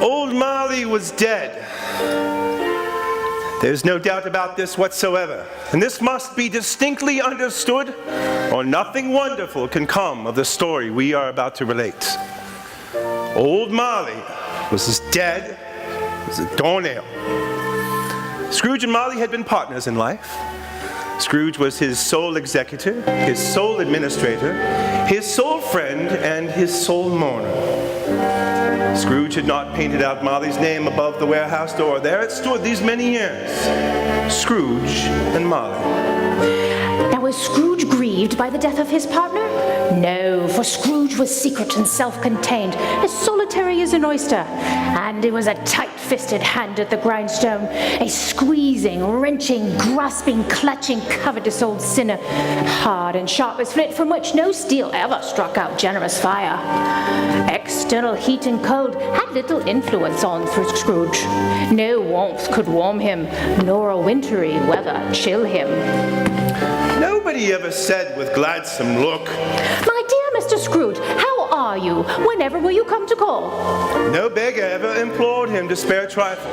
Old Marley was dead. There's no doubt about this whatsoever, and this must be distinctly understood, or nothing wonderful can come of the story we are about to relate. Old Marley was as dead as a doornail. Scrooge and Marley had been partners in life. Scrooge was his sole executor, his sole administrator, his sole friend, and his sole mourner. Scrooge had not painted out Marley's name above the warehouse door. There it stood these many years. Scrooge and Marley. Now, was Scrooge grieved by the death of his partner? No, for Scrooge was secret and self-contained, as solitary as an oyster, and it was a tight-fisted hand at the grindstone, a squeezing, wrenching, grasping, clutching, covetous old sinner, hard and sharp as flint, from which no steel ever struck out generous fire. External heat and cold had little influence on Scrooge. No warmth could warm him, nor a wintry weather chill him. Nobody ever said with gladsome look, "My dear Mr. Scrooge, how are you? Whenever will you come to call?" No beggar ever implored him to spare a trifle.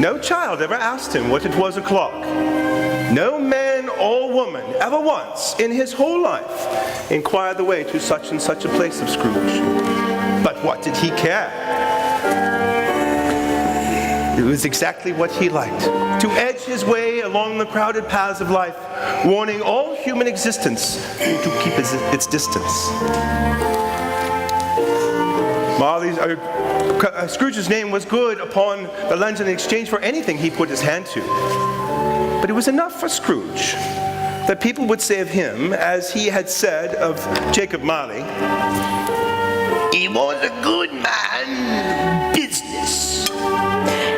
No child ever asked him what it was o'clock. No man or woman ever once in his whole life inquired the way to such and such a place of Scrooge. But what did he care? It was exactly what he liked, to edge his way along the crowded paths of life, warning all human existence to keep its distance. Scrooge's name was good upon the London Exchange for anything he put his hand to. But it was enough for Scrooge that people would say of him, as he had said of Jacob Marley, "He was a good man, business."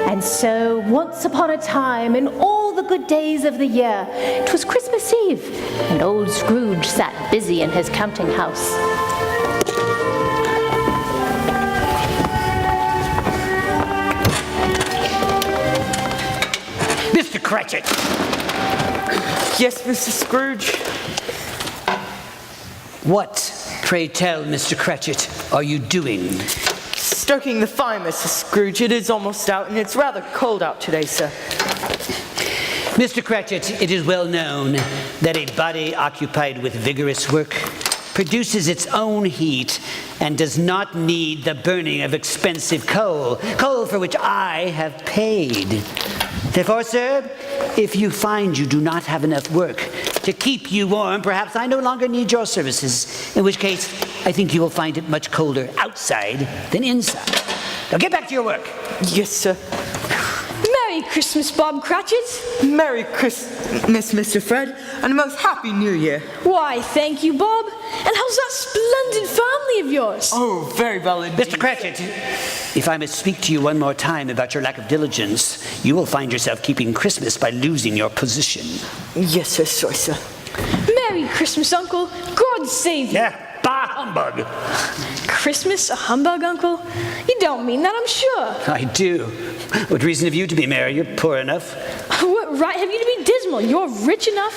And so, once upon a time, in all the good days of the year, 'twas Christmas Eve, and old Scrooge sat busy in his counting house. Mr. Cratchit! Yes, Mr. Scrooge? What, pray tell, Mr. Cratchit, are you doing? Stoking the fire, Mr. Scrooge. It is almost out, and it's rather cold out today, sir. Mr. Cratchit, it is well known that a body occupied with vigorous work produces its own heat and does not need the burning of expensive coal for which I have paid. Therefore, sir, if you find you do not have enough work to keep you warm, perhaps I no longer need your services, in which case I think you will find it much colder outside than inside. Now get back to your work. Yes, sir. Merry Christmas, Bob Cratchit. Merry Christmas, Mr. Fred, and a most happy New Year. Why, thank you, Bob. And how's that splendid family of yours? Oh, very well indeed. Mr. Cratchit, if I must speak to you one more time about your lack of diligence, you will find yourself keeping Christmas by losing your position. Yes, sir, sorry, sir. Merry Christmas, Uncle. God save you. Yeah, bah humbug. Christmas, a humbug, Uncle? You don't mean that, I'm sure. I do. What reason have you to be merry? You're poor enough. What right have you to be dismal? You're rich enough.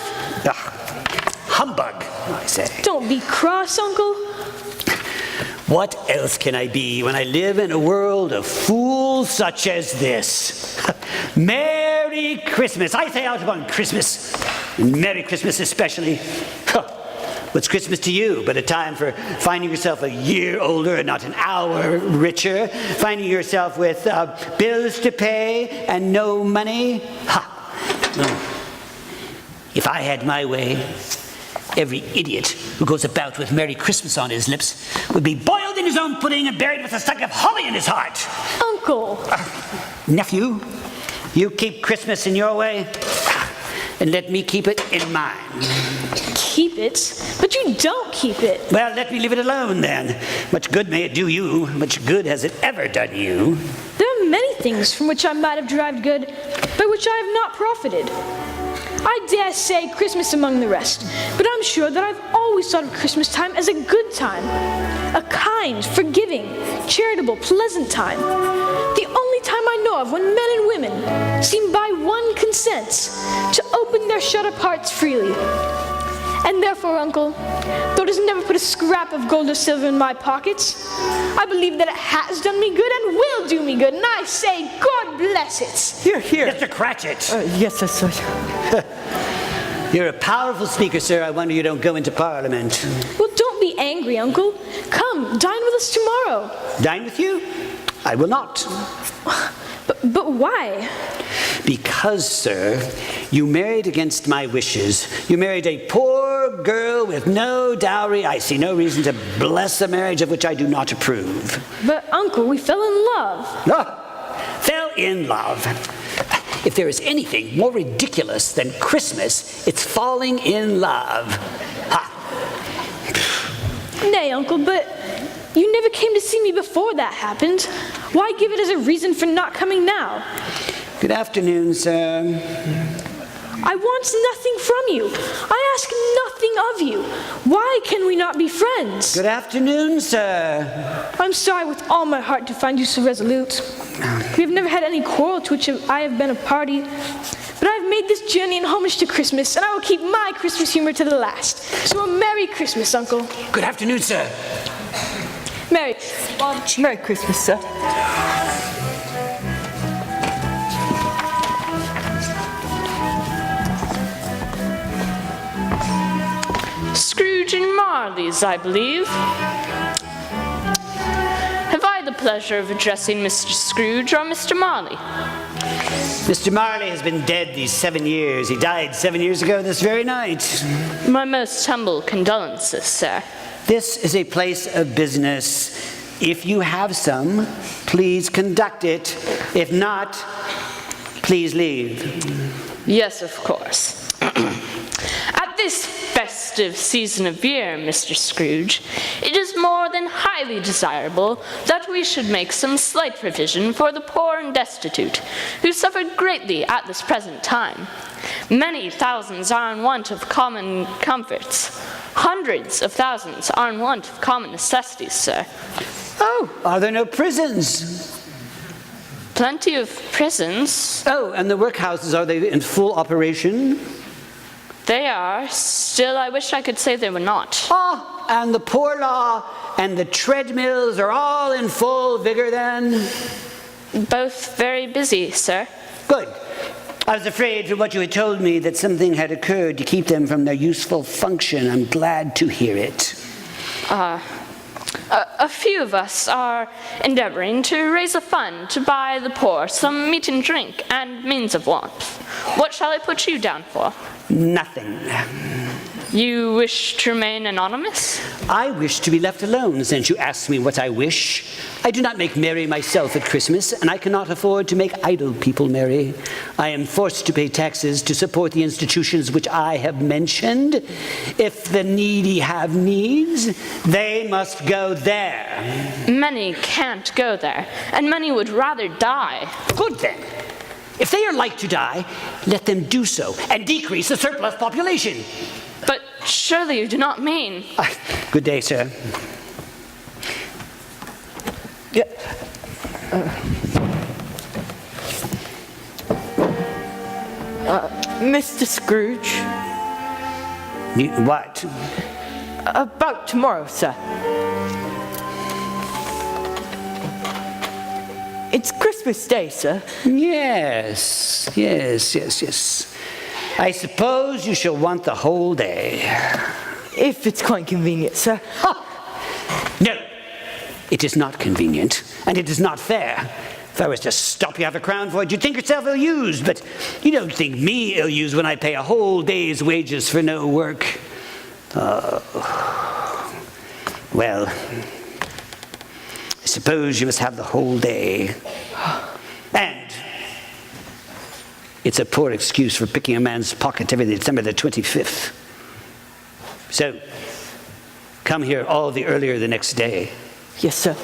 Humbug, I say. Don't be cross, Uncle. What else can I be when I live in a world of fools such as this? Merry Christmas. I say out upon Christmas. And Merry Christmas especially. What's Christmas to you but a time for finding yourself a year older and not an hour richer? Finding yourself with bills to pay and no money? If I had my way, every idiot who goes about with Merry Christmas on his lips would be boiled in his own pudding and buried with a stick of holly in his heart. Uncle. Nephew, you keep Christmas in your way, and let me keep it in mine. Keep it? But you don't keep it. Well, let me leave it alone then. Much good may it do you. Much good has it ever done you. There are many things from which I might have derived good, by which I have not profited. I dare say Christmas among the rest, but I'm sure that I've always thought of Christmas time as a good time. A kind, forgiving, charitable, pleasant time. The only time I know of when men and women seem by one consent to open their shut-up hearts freely. And therefore, Uncle, though it has never put a scrap of gold or silver in my pockets, I believe that it has done me good and will do me good, and I say, God bless it. Here, here. Mr. Cratchit! Yes, sir. You're a powerful speaker, sir. I wonder you don't go into Parliament. Well, don't be angry, Uncle. Come, dine with us tomorrow. Dine with you? I will not. But why? Because, sir, you married against my wishes. You married a poor girl with no dowry. I see no reason to bless a marriage of which I do not approve. But, Uncle, we fell in love. Fell in love. If there is anything more ridiculous than Christmas, it's falling in love. Ha! Nay, Uncle, but you never came to see me before that happened. Why give it as a reason for not coming now? Good afternoon, sir. I want nothing from you. I ask nothing of you. Why can we not be friends? Good afternoon, sir. I'm sorry with all my heart to find you so resolute. We have never had any quarrel to which I have been a party. But I have made this journey in homage to Christmas, and I will keep my Christmas humor to the last. So a Merry Christmas, Uncle. Good afternoon, sir. Merry. Merry Christmas, sir. Scrooge and Marley's, I believe. Have I the pleasure of addressing Mr. Scrooge or Mr. Marley? Mr. Marley has been dead these 7 years. He died 7 years ago this very night. My most humble condolences, sir. This is a place of business. If you have some, please conduct it. If not, please leave. Yes, of course. At this festive season of year, Mr. Scrooge, it is more than highly desirable that we should make some slight provision for the poor and destitute, who suffer greatly at this present time. Many thousands are in want of common comforts. Hundreds of thousands are in want of common necessities, sir. Oh, are there no prisons? Plenty of prisons. Oh, and the workhouses, are they in full operation? They are. Still, I wish I could say they were not. Ah, and the poor law and the treadmills are all in full vigor then? Both very busy, sir. Good. I was afraid from what you had told me that something had occurred to keep them from their useful function. I'm glad to hear it. A few of us are endeavoring to raise a fund to buy the poor some meat and drink and means of warmth. What shall I put you down for? Nothing. You wish to remain anonymous? I wish to be left alone, since you asked me what I wish. I do not make merry myself at Christmas, and I cannot afford to make idle people merry. I am forced to pay taxes to support the institutions which I have mentioned. If the needy have needs, they must go there. Many can't go there, and many would rather die. Good then. If they are like to die, let them do so, and decrease the surplus population. But surely you do not mean... Good day, sir. Yeah. Mr. Scrooge, What? about tomorrow, sir. It's Christmas Day, sir. Yes. I suppose you shall want the whole day. If it's quite convenient, sir. No, it is not convenient, and it is not fair. If I was to stop you half a crown for it, you'd think yourself ill-used, but you don't think me ill-used when I pay a whole day's wages for no work. Well, I suppose you must have the whole day. And it's a poor excuse for picking a man's pocket every December the 25th. So, come here all the earlier the next day. Yes, sir.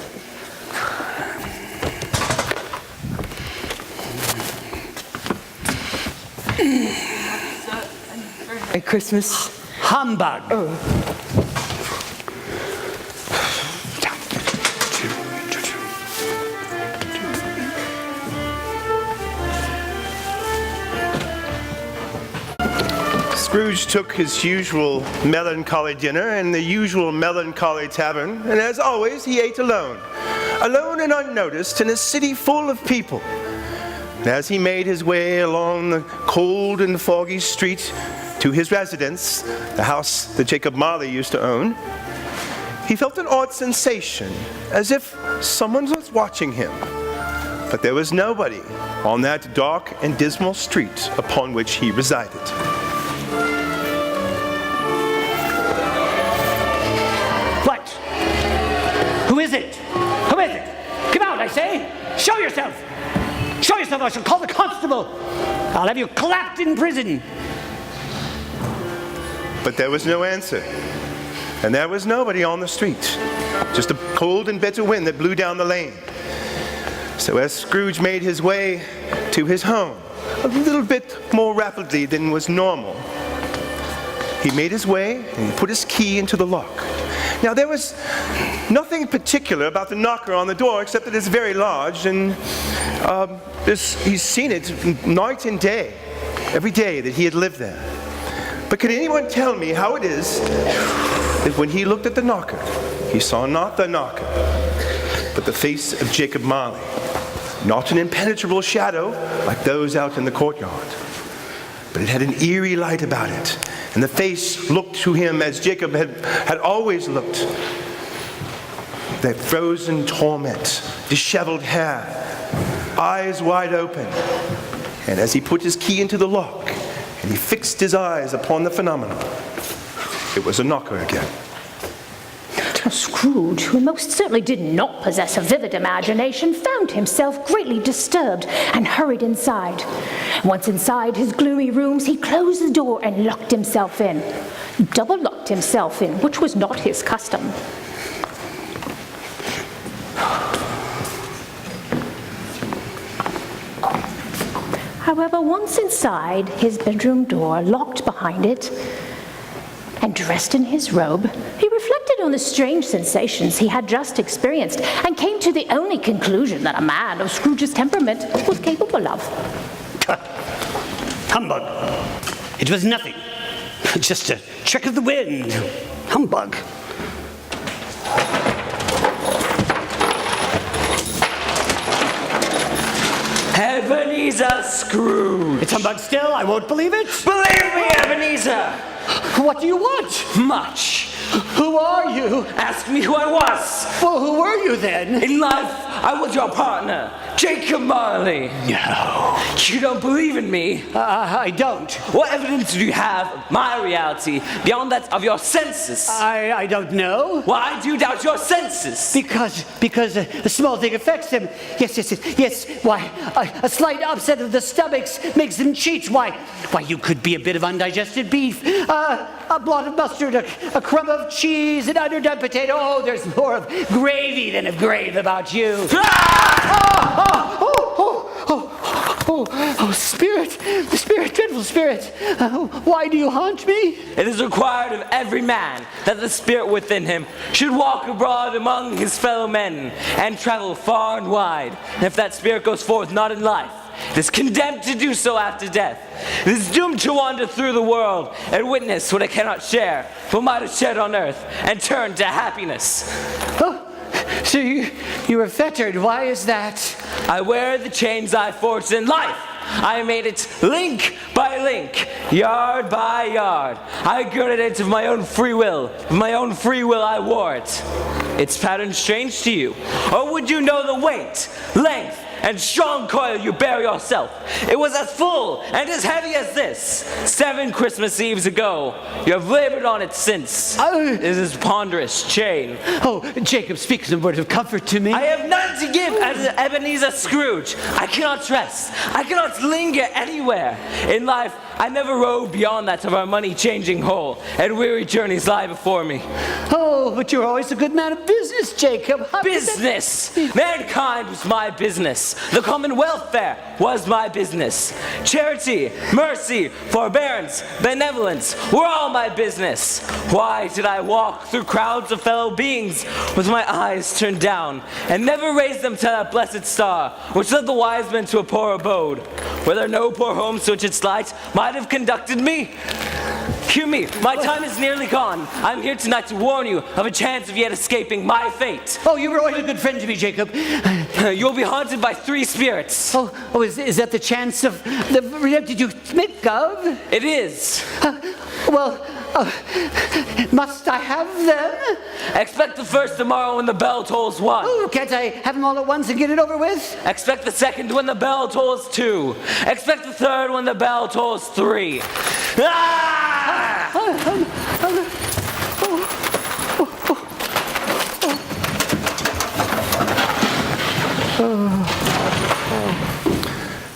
Merry Christmas. Humbug! Scrooge took his usual melancholy dinner in the usual melancholy tavern, and as always, he ate alone. Alone and unnoticed in a city full of people. And as he made his way along the cold and foggy street to his residence, the house that Jacob Marley used to own, he felt an odd sensation, as if someone was watching him. But there was nobody on that dark and dismal street upon which he resided. What? Who is it? Who is it? Come out, I say! Show yourself! Show yourself, I shall call the constable! I'll have you clapped in prison! But there was no answer. And there was nobody on the street. Just a cold and bitter wind that blew down the lane. So as Scrooge made his way to his home, a little bit more rapidly than was normal, he made his way and he put his key into the lock. Now there was nothing particular about the knocker on the door except that it's very large, and he's seen it night and day, every day that he had lived there. But can anyone tell me how it is that when he looked at the knocker, he saw not the knocker, but the face of Jacob Marley, not an impenetrable shadow like those out in the courtyard, but it had an eerie light about it, and the face looked to him as Jacob had always looked. That frozen torment, disheveled hair, eyes wide open, and as he put his key into the lock and he fixed his eyes upon the phenomenon, it was a knocker again. Scrooge, who most certainly did not possess a vivid imagination, found himself greatly disturbed and hurried inside. Once inside his gloomy rooms, he closed the door and locked himself in. Double-locked himself in, which was not his custom. However, once inside his bedroom door, locked behind it, and dressed in his robe, he reflected on the strange sensations he had just experienced and came to the only conclusion that a man of Scrooge's temperament was capable of. Humbug! It was nothing. Just a trick of the wind. Humbug. Ebenezer Scrooge! It's humbug still? I won't believe it. Believe me, Ebenezer! What do you want? Much. Who are you? Ask me who I was. Well, who were you then? In life, I was your partner, Jacob Marley. No. You don't believe in me? I don't. What evidence do you have of my reality beyond that of your senses? I don't know. Why do you doubt your senses? Because a small thing affects them. Yes. Why, a slight upset of the stomachs makes them cheat. Why, you could be a bit of undigested beef, a blot of mustard, a crumb of cheese, an underdone potato. Oh, there's more of gravy than of grave about you. Spirit, dreadful spirit, why do you haunt me? It is required of every man that the spirit within him should walk abroad among his fellow men and travel far and wide. And if that spirit goes forth not in life, it is condemned to do so after death. It is doomed to wander through the world and witness what it cannot share, but might have shared on earth, and turn to happiness. Oh, so you were fettered. Why is that? I wear the chains I forged in life. I made it link by link, yard by yard. I girded it of my own free will. Of my own free will I wore it. Its pattern strange to you? Or would you know the weight, length, and strong coil you bear yourself? It was as full and as heavy as this. 7 Christmas Eves ago. You have labored on it since. It is a ponderous chain. Oh, Jacob, speak some word of comfort to me. I have none to give as Ebenezer Scrooge. I cannot rest. I cannot linger anywhere. In life, I never rode beyond that of our money-changing hole, and weary journeys lie before me. Oh, but you're always a good man of business, Jacob. Business! Mankind was my business. The common welfare was my business. Charity, mercy, forbearance, benevolence were all my business. Why did I walk through crowds of fellow beings with my eyes turned down and never raise them to that blessed star which led the wise men to a poor abode? Were there no poor homes to which its light might have conducted me? Hear me. My time is nearly gone. I'm here tonight to warn you of a chance of yet escaping my fate. Oh, you were always a good friend to me, Jacob. You'll be haunted by 3 spirits. Oh, is that the chance of the did you think of? It is. Must I have them? Expect the first tomorrow when the bell tolls 1. Oh, can't I have them all at once and get it over with? Expect the second when the bell tolls 2. Expect the third when the bell tolls 3. Ah!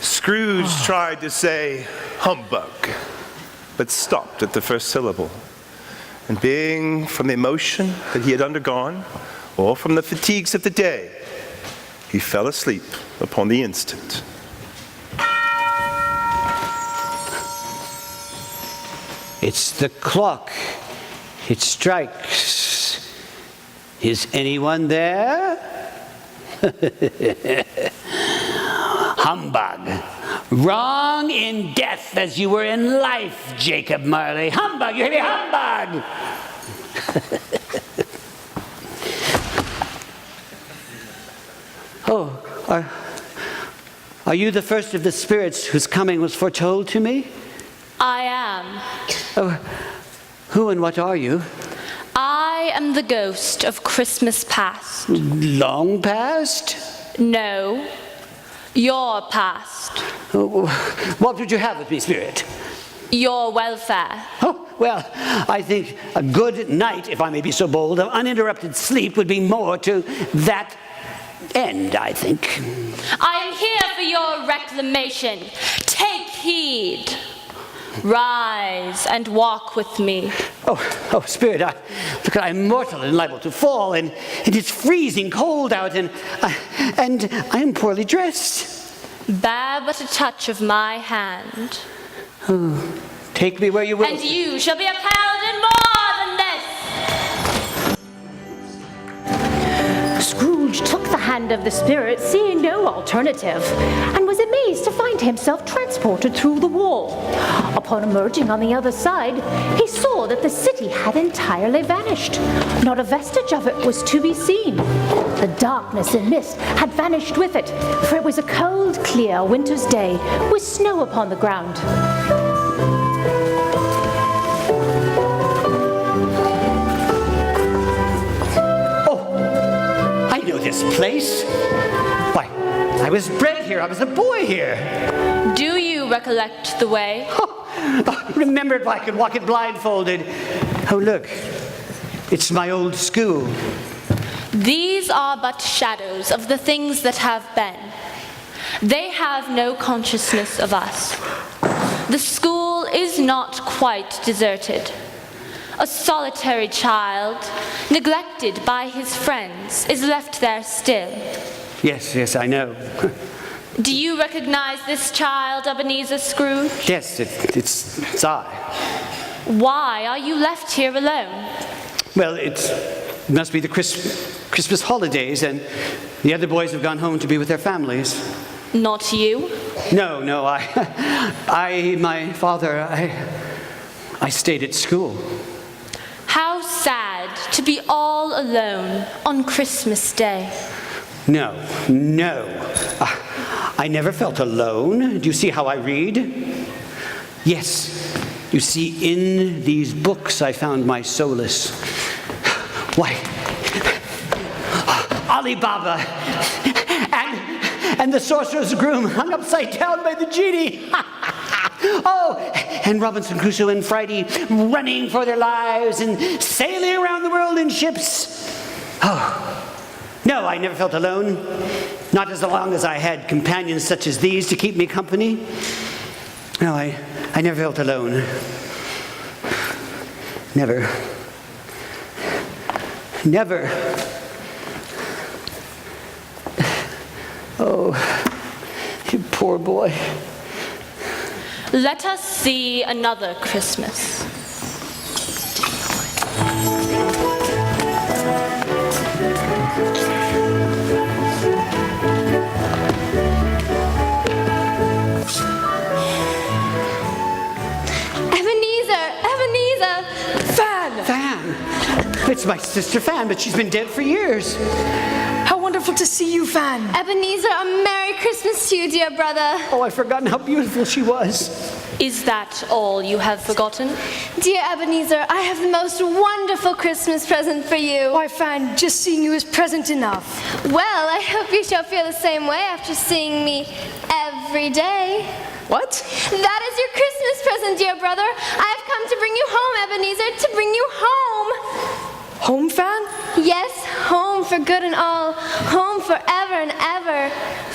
Scrooge tried to say humbug, but stopped at the first syllable. And being from the emotion that he had undergone, or from the fatigues of the day, he fell asleep upon the instant. It's the clock. It strikes. Is anyone there? Humbug. Wrong in death as you were in life, Jacob Marley. Humbug, you hear me? Humbug! Are you the first of the spirits whose coming was foretold to me? I am. Oh, who and what are you? I am the ghost of Christmas past. Long past? No, your past. Oh, what would you have with me, spirit? Your welfare. Oh, well, I think a good night, if I may be so bold, of uninterrupted sleep would be more to that end, I think. I am here for your reclamation. Take heed. Rise and walk with me. Oh, Spirit, look, I'm mortal and liable to fall, and it's freezing cold out, and I am poorly dressed. Bear but a touch of my hand. Oh, take me where you will. And you shall be upheld in more than this. Scrooge took the hand of the spirit, seeing no alternative, and was amazed to find himself transported through the wall. Upon emerging on the other side, he saw that the city had entirely vanished. Not a vestige of it was to be seen. The darkness and mist had vanished with it, for it was a cold, clear winter's day with snow upon the ground. This place? Why, I was bred here. I was a boy here. Do you recollect the way? Remember if I could walk it blindfolded. Oh, look. It's my old school. These are but shadows of the things that have been. They have no consciousness of us. The school is not quite deserted. A solitary child, neglected by his friends, is left there still. Yes, I know. Do you recognize this child, Ebenezer Scrooge? Yes, it's I. Why are you left here alone? Well, it must be the Christmas holidays, and the other boys have gone home to be with their families. Not you? No, my father, I stayed at school. How sad to be all alone on Christmas Day. No. I never felt alone. Do you see how I read? Yes. You see, in these books I found my solace. Why, Ali Baba and the sorcerer's groom hung upside down by the genie. Oh, and Robinson Crusoe and Friday running for their lives and sailing around the world in ships. Oh, no, I never felt alone. Not as long as I had companions such as these to keep me company. No, I never felt alone. Never. Oh, you poor boy. Let us see another Christmas. Ebenezer! my sister Fan, but she's been dead for years. How wonderful to see you, Fan. Ebenezer, a Merry Christmas to you, dear brother. Oh, I've forgotten how beautiful she was. Is that all you have forgotten? Dear Ebenezer, I have the most wonderful Christmas present for you. Why, Fan, just seeing you is present enough. Well, I hope you shall feel the same way after seeing me every day. What? That is your Christmas present, dear brother. I have come to bring you home, Ebenezer, to bring you home. Home, Fan? Yes, home for good and all, home forever and ever.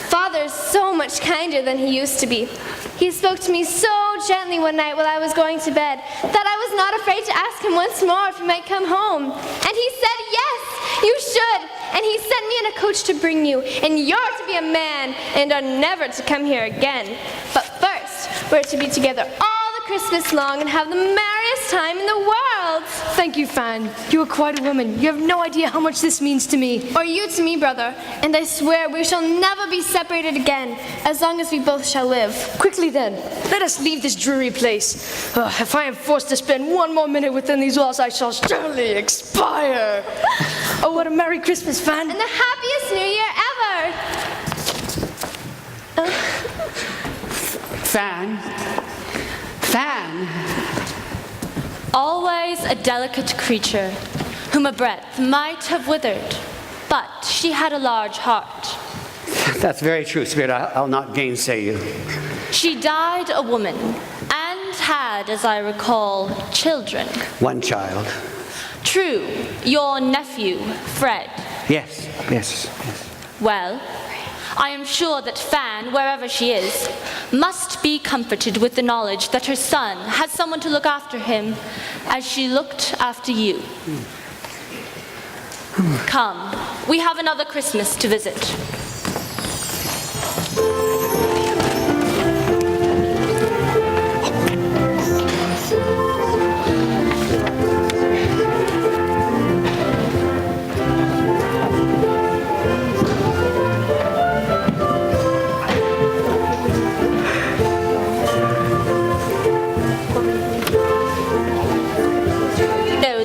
Father is so much kinder than he used to be. He spoke to me so gently one night while I was going to bed that I was not afraid to ask him once more if he might come home. And he said, yes, you should. And he sent me in a coach to bring you. And you're to be a man and are never to come here again. But first, we're to be together all the Christmas long and have the merriest time in the world. Thank you, Fan. You are quite a woman. You have no idea how much this means to me. Or you to me, brother. And I swear we shall never be separated again, as long as we both shall live. Quickly then, let us leave this dreary place. If I am forced to spend one more minute within these walls, I shall surely expire. Oh, what a Merry Christmas, Fan. And the happiest New Year ever. Fan. Always a delicate creature, whom a breath might have withered, but she had a large heart. That's very true, Spirit. I'll not gainsay you. She died a woman, and had, as I recall, children. One child. True, your nephew, Fred. Yes. Well, I am sure that Fan, wherever she is, must be comforted with the knowledge that her son has someone to look after him as she looked after you. Come, we have another Christmas to visit.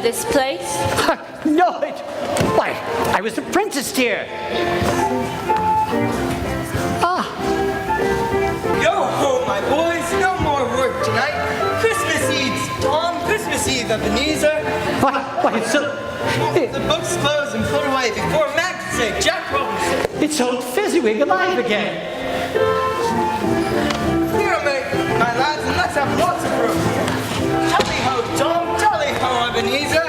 This place? No, why, I was apprenticed here. Go home, my boys. No more work tonight. Christmas Eve, Tom. Christmas Eve, Ebenezer. Why, it's so... The book's closed and put away before Mac's sake. Jack Robinson. It's old Fezziwig alive again. Here, my lads, and let's have lots of room. Tally-ho, Tom. Tally-ho, Ebenezer.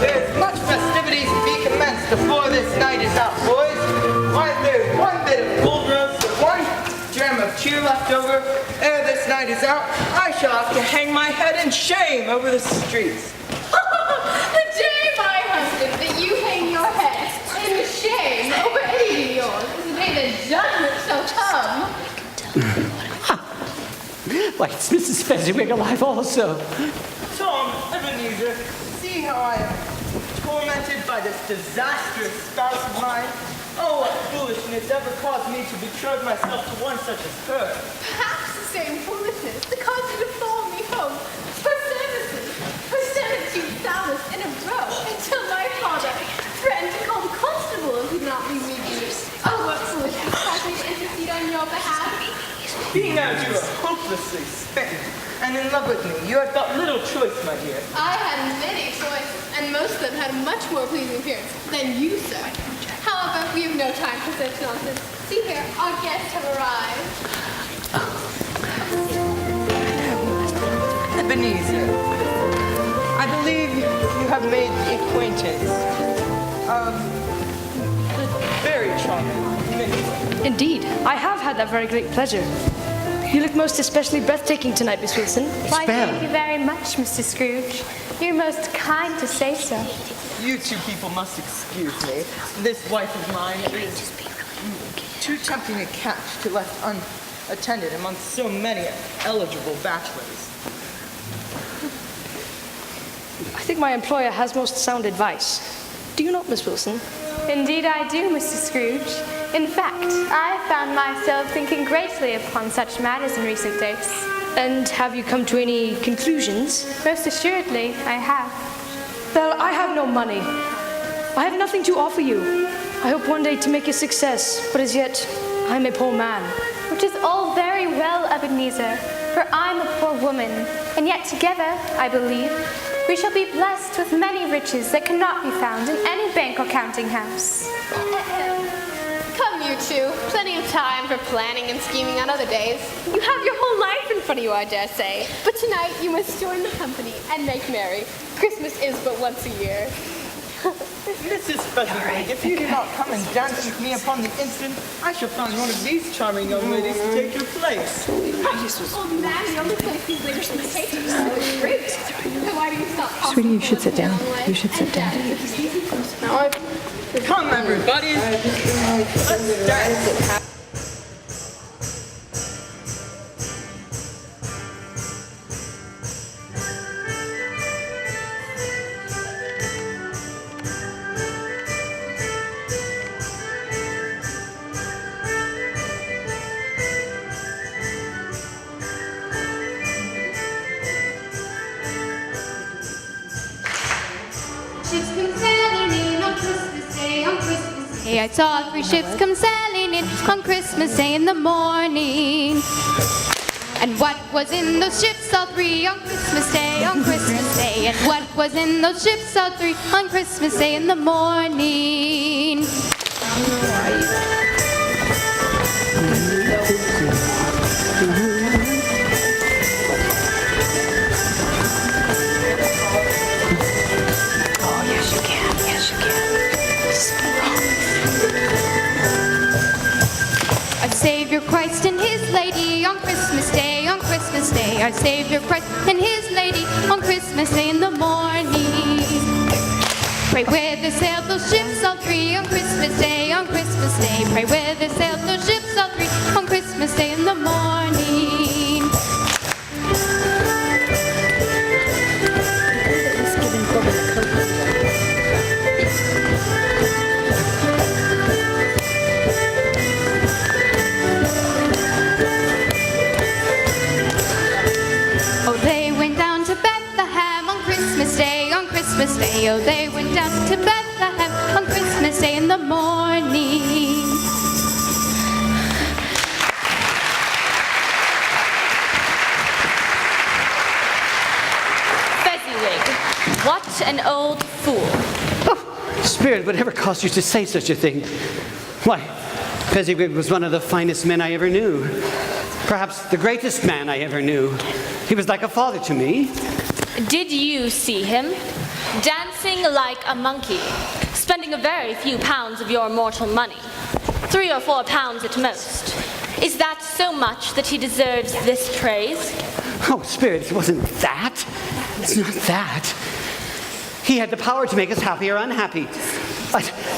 There's much festivities to be commenced before this night is out, boys. Why, there's one bit of cold roast and one germ of cheer left over. Ere this night is out, I shall have to hang my head in shame over the streets. The day, my husband, that you hang your head in shame over anything yours is the day the judgment shall come. Why, it's Mrs. Fezziwig alive also. Tom, Ebenezer, see how I am tormented by this disastrous spouse of mine? Oh, what foolishness ever caused me to betroth myself to one such as her? Perhaps the same foolishness that caused you to follow me home for 17 summers in a row until my father threatened to call the constable and would not leave me be. Oh, what foolishness caused me to intercede on your behalf? Being as you are hopelessly smitten and in love with me, you had but little choice, my dear. I had many choices, and most of them had a much more pleasing appearance than you, sir. However, we have no time for such nonsense. See here, our guests have arrived. Ebenezer, I believe you have made the acquaintance of the very charming Minnie. Indeed, I have had that very great pleasure. You look most especially breathtaking tonight, Miss Wilson. Why, thank you very much, Mr. Scrooge. You're most kind to say so. You two people must excuse me. This wife of mine is too tempting a catch to left unattended amongst so many eligible bachelors. I think my employer has most sound advice. Do you not, Miss Wilson? Indeed I do, Mr. Scrooge. In fact, I found myself thinking greatly upon such matters in recent days. And have you come to any conclusions? Most assuredly, I have. Well, I have no money. I have nothing to offer you. I hope one day to make a success, but as yet, I am a poor man. Which is all very well, Ebenezer, for I'm a poor woman, and yet together, I believe, we shall be blessed with many riches that cannot be found in any bank or counting house. Come, you two. Plenty of time for planning and scheming on other days. You have your whole life in front of you, I dare say. But tonight, you must join the company and make merry. Christmas is but once a year. Mrs. Fezziwig, if you do not come and dance with me upon the instant, I shall find one of these charming young ladies to take your place. Old man, the only place these ladies can take you is so rude. Then why do you stop talking? Sweetie, you should sit down. You should sit down. Come, everybody. Let's dance. Ships come sailing in on Christmas Day, on Christmas Day. I saw 3 ships come sailing in on Christmas Day in the morning. And what was in those ships, all 3 on Christmas Day, on Christmas Day? And what was in those ships, all 3 on Christmas Day in the morning? Our Savior Christ and His Lady on Christmas Day, on Christmas Day. Our Savior Christ and His Lady on Christmas Day in the morning. Pray where they sailed those ships, all 3 on Christmas Day, on Christmas Day. Pray where they sailed those ships, all 3 on Christmas Day in the morning. Oh, they went down to Bethlehem on Christmas Day, on Christmas Day. Oh, they went down to Bethlehem on Christmas Day in the morning. Fezziwig, what an old fool. Oh, Spirit, whatever caused you to say such a thing? Why, Fezziwig was one of the finest men I ever knew. Perhaps the greatest man I ever knew. He was like a father to me. Did you see him? Dancing like a monkey, spending a very few pounds of your mortal money. 3 or 4 pounds at most. Is that so much that he deserves this praise? Oh, Spirit, it wasn't that. It's not that. He had the power to make us happy or unhappy,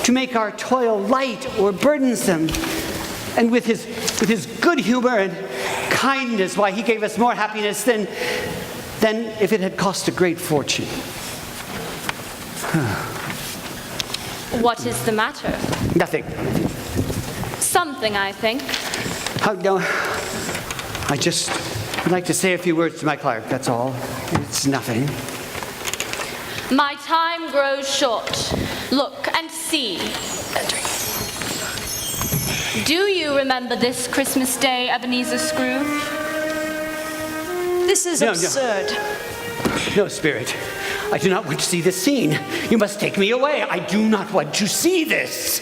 to make our toil light or burdensome. And with his good humor and kindness, why, he gave us more happiness than if it had cost a great fortune. What is the matter? Nothing. Something, I think. Oh, no. I just would like to say a few words to my clerk, that's all. It's nothing. My time grows short. Look and see. Do you remember this Christmas Day, Ebenezer Scrooge? This is absurd. No, Spirit. I do not want to see this scene. You must take me away. I do not want to see this.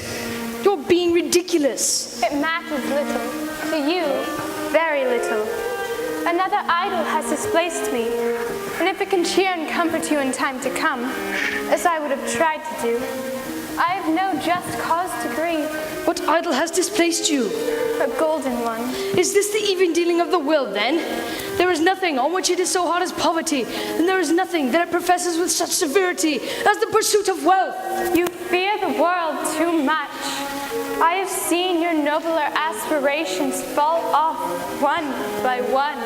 You're being ridiculous. It matters little. To you, very little. Another idol has displaced me. And if it can cheer and comfort you in time to come, as I would have tried to do, I have no just cause to grieve. What idol has displaced you? A golden one. Is this the even dealing of the will, then? There is nothing on which it is so hard as poverty, and there is nothing that it professes with such severity as the pursuit of wealth. You fear the world too much. I have seen your nobler aspirations fall off one by one.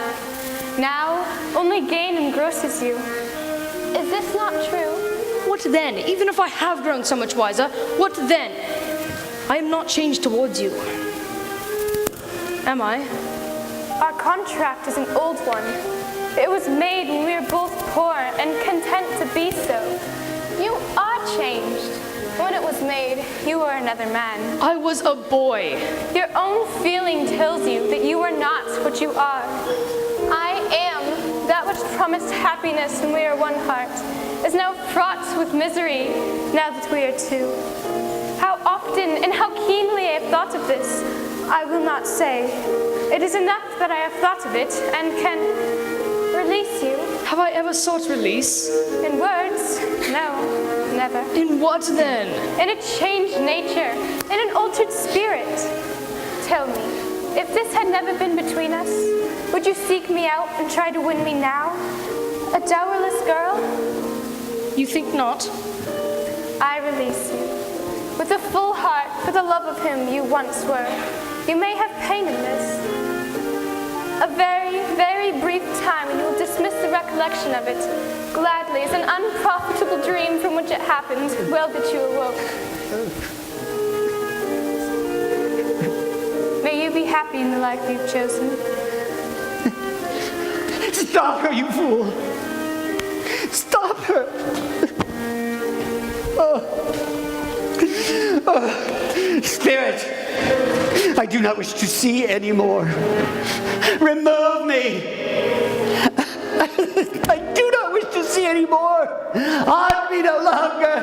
Now, only gain engrosses you. Is this not true? What then? Even if I have grown so much wiser, what then? I am not changed towards you. Am I? Our contract is an old one. It was made when we were both poor and content to be so. You are changed. When it was made, you were another man. I was a boy. Your own feeling tells you that you are not what you are. I am that which promised happiness when we were one heart, is now fraught with misery now that we are two. How often and how keenly I have thought of this, I will not say. It is enough that I have thought of it and can release you. Have I ever sought release? In words, no, never. In what then? In a changed nature, in an altered spirit. Tell me, if this had never been between us, would you seek me out and try to win me now? A dowerless girl? You think not? I release you. With a full heart for the love of him you once were. You may have pain in this. A very, very brief time and you will dismiss the recollection of it gladly as an unprofitable dream from which it happened, well that you awoke. May you be happy in the life you've chosen. Stop her, you fool! Stop her! Spirit, I do not wish to see anymore. Remove me! I do not wish to see anymore. Haunt me no longer.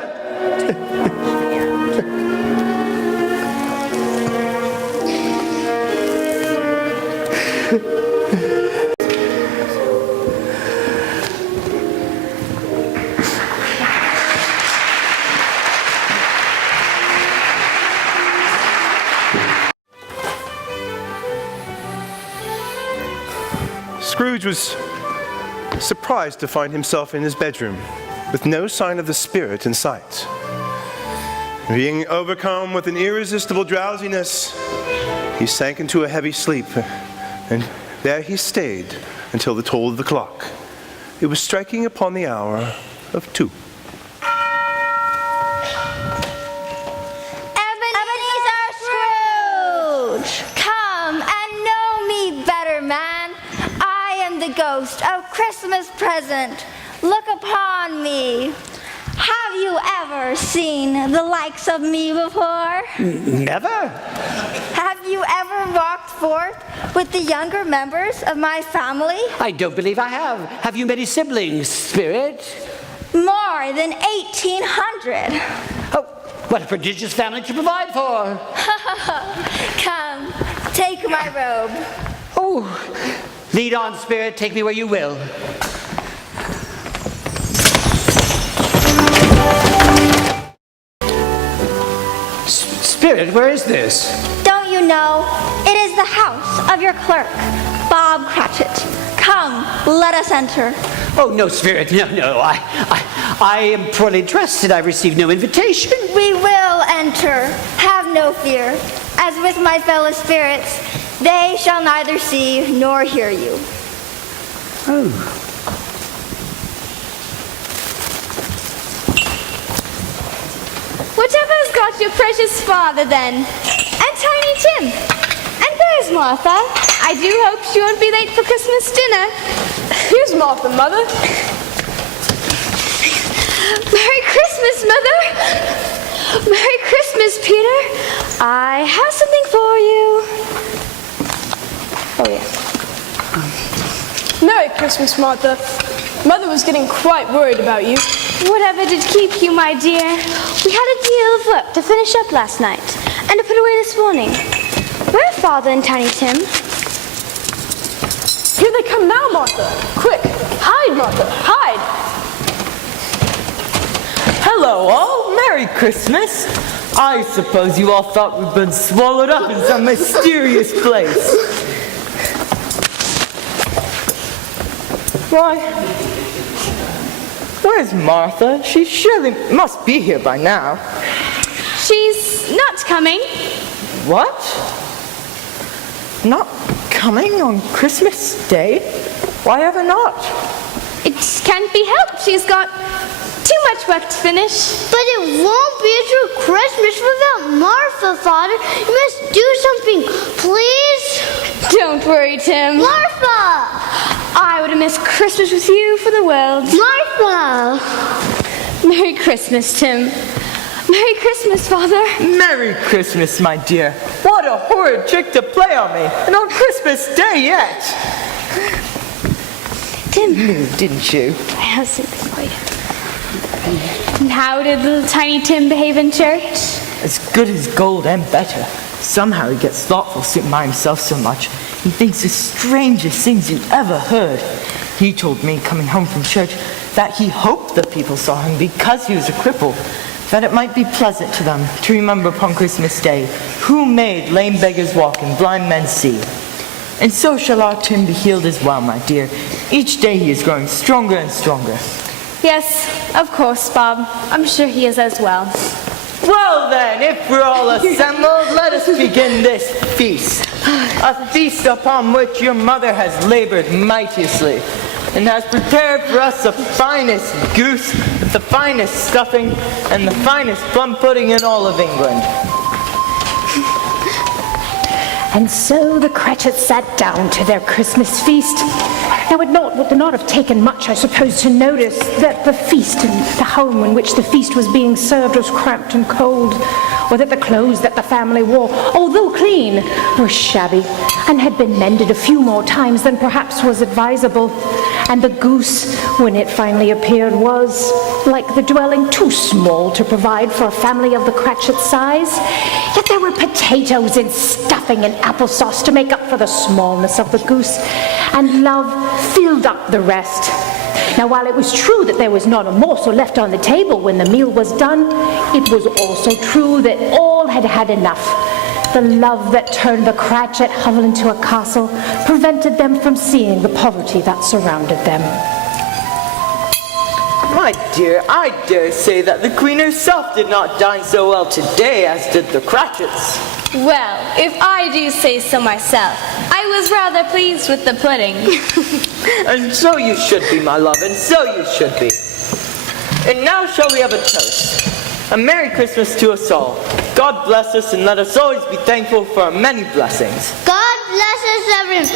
Scrooge was surprised to find himself in his bedroom with no sign of the spirit in sight. Being overcome with an irresistible drowsiness, he sank into a heavy sleep, and there he stayed until the toll of the clock. It was striking upon the hour of 2. Ebenezer Scrooge! Come and know me better, man. I am the ghost of Christmas present. Look upon me. Have you ever seen the likes of me before? Never. Have you ever walked forth with the younger members of my family? I don't believe I have. Have you many siblings, Spirit? More than 1,800. Oh, what a prodigious family to provide for. Come, take my robe. Oh, lead on, Spirit. Take me where you will. Spirit, where is this? Don't you know? It is the house of your clerk, Bob Cratchit. Come, let us enter. Oh, no, Spirit, no. I am poorly dressed and I received no invitation. We will enter. Have no fear. As with my fellow spirits, they shall neither see nor hear you. Oh. Whatever's got your precious father then? And Tiny Tim? And where's Martha? I do hope she won't be late for Christmas dinner. Here's Martha, Mother. Merry Christmas, Mother! Merry Christmas, Peter! I have something for you. Oh, yeah. Merry Christmas, Martha. Mother was getting quite worried about you. Whatever did keep you, my dear? We had a deal of work to finish up last night and to put away this morning. Where are Father and Tiny Tim? Here they come now, Martha. Quick, hide, Martha, hide. Hello, all. Merry Christmas. I suppose you all thought we'd been swallowed up in some mysterious place. Why? Where's Martha? She surely must be here by now. She's not coming. What? Not coming on Christmas Day? Why ever not? It can't be helped. She's got too much work to finish. But it won't be a true Christmas without Martha, Father. You must do something, please. Don't worry, Tim. Martha! I would have missed Christmas with you for the world. Martha! Merry Christmas, Tim. Merry Christmas, Father. Merry Christmas, my dear. What a horrid trick to play on me, and on Christmas Day yet. Tim. You knew, didn't you? I have something for you. And how did little tiny Tim behave in church? As good as gold and better. Somehow he gets thoughtful sitting by himself so much. He thinks the strangest things you ever heard. He told me coming home from church that he hoped the people saw him because he was a cripple, that it might be pleasant to them to remember upon Christmas Day who made lame beggars walk and blind men see. And so shall our Tim be healed as well, my dear. Each day he is growing stronger and stronger. Yes, of course, Bob. I'm sure he is as well. Well then, if we're all assembled, let us begin this feast. A feast upon which your mother has labored mightiously, and has prepared for us the finest goose, with the finest stuffing, and the finest plum pudding in all of England. And so the Cratchits sat down to their Christmas feast. Now, it would not have taken much, I suppose, to notice that the feast and the home in which the feast was being served was cramped and cold, or that the clothes that the family wore, although clean, were shabby and had been mended a few more times than perhaps was advisable. And the goose, when it finally appeared, was, like the dwelling, too small to provide for a family of the Cratchit size. Yet there were potatoes and stuffing and applesauce to make up for the smallness of the goose, and love filled up the rest. Now, while it was true that there was not a morsel left on the table when the meal was done, it was also true that all had had enough. The love that turned the Cratchit hovel into a castle prevented them from seeing the poverty that surrounded them. My dear, I dare say that the Queen herself did not dine so well today as did the Cratchits. Well, if I do say so myself, I was rather pleased with the pudding. And so you should be, my love, and so you should be. And now shall we have a toast? A Merry Christmas to us all. God bless us, and let us always be thankful for our many blessings. God bless us, everyone.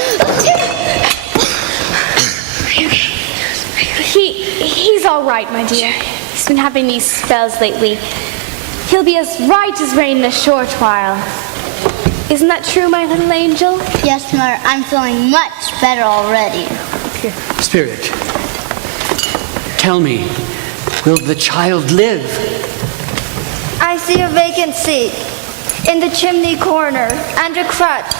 He's all right, my dear. He's been having these spells lately. He'll be as right as rain in a short while. Isn't that true, my little angel? Yes, Mother, I'm feeling much better already. Spirit, tell me, will the child live? I see a vacant seat in the chimney corner and a crutch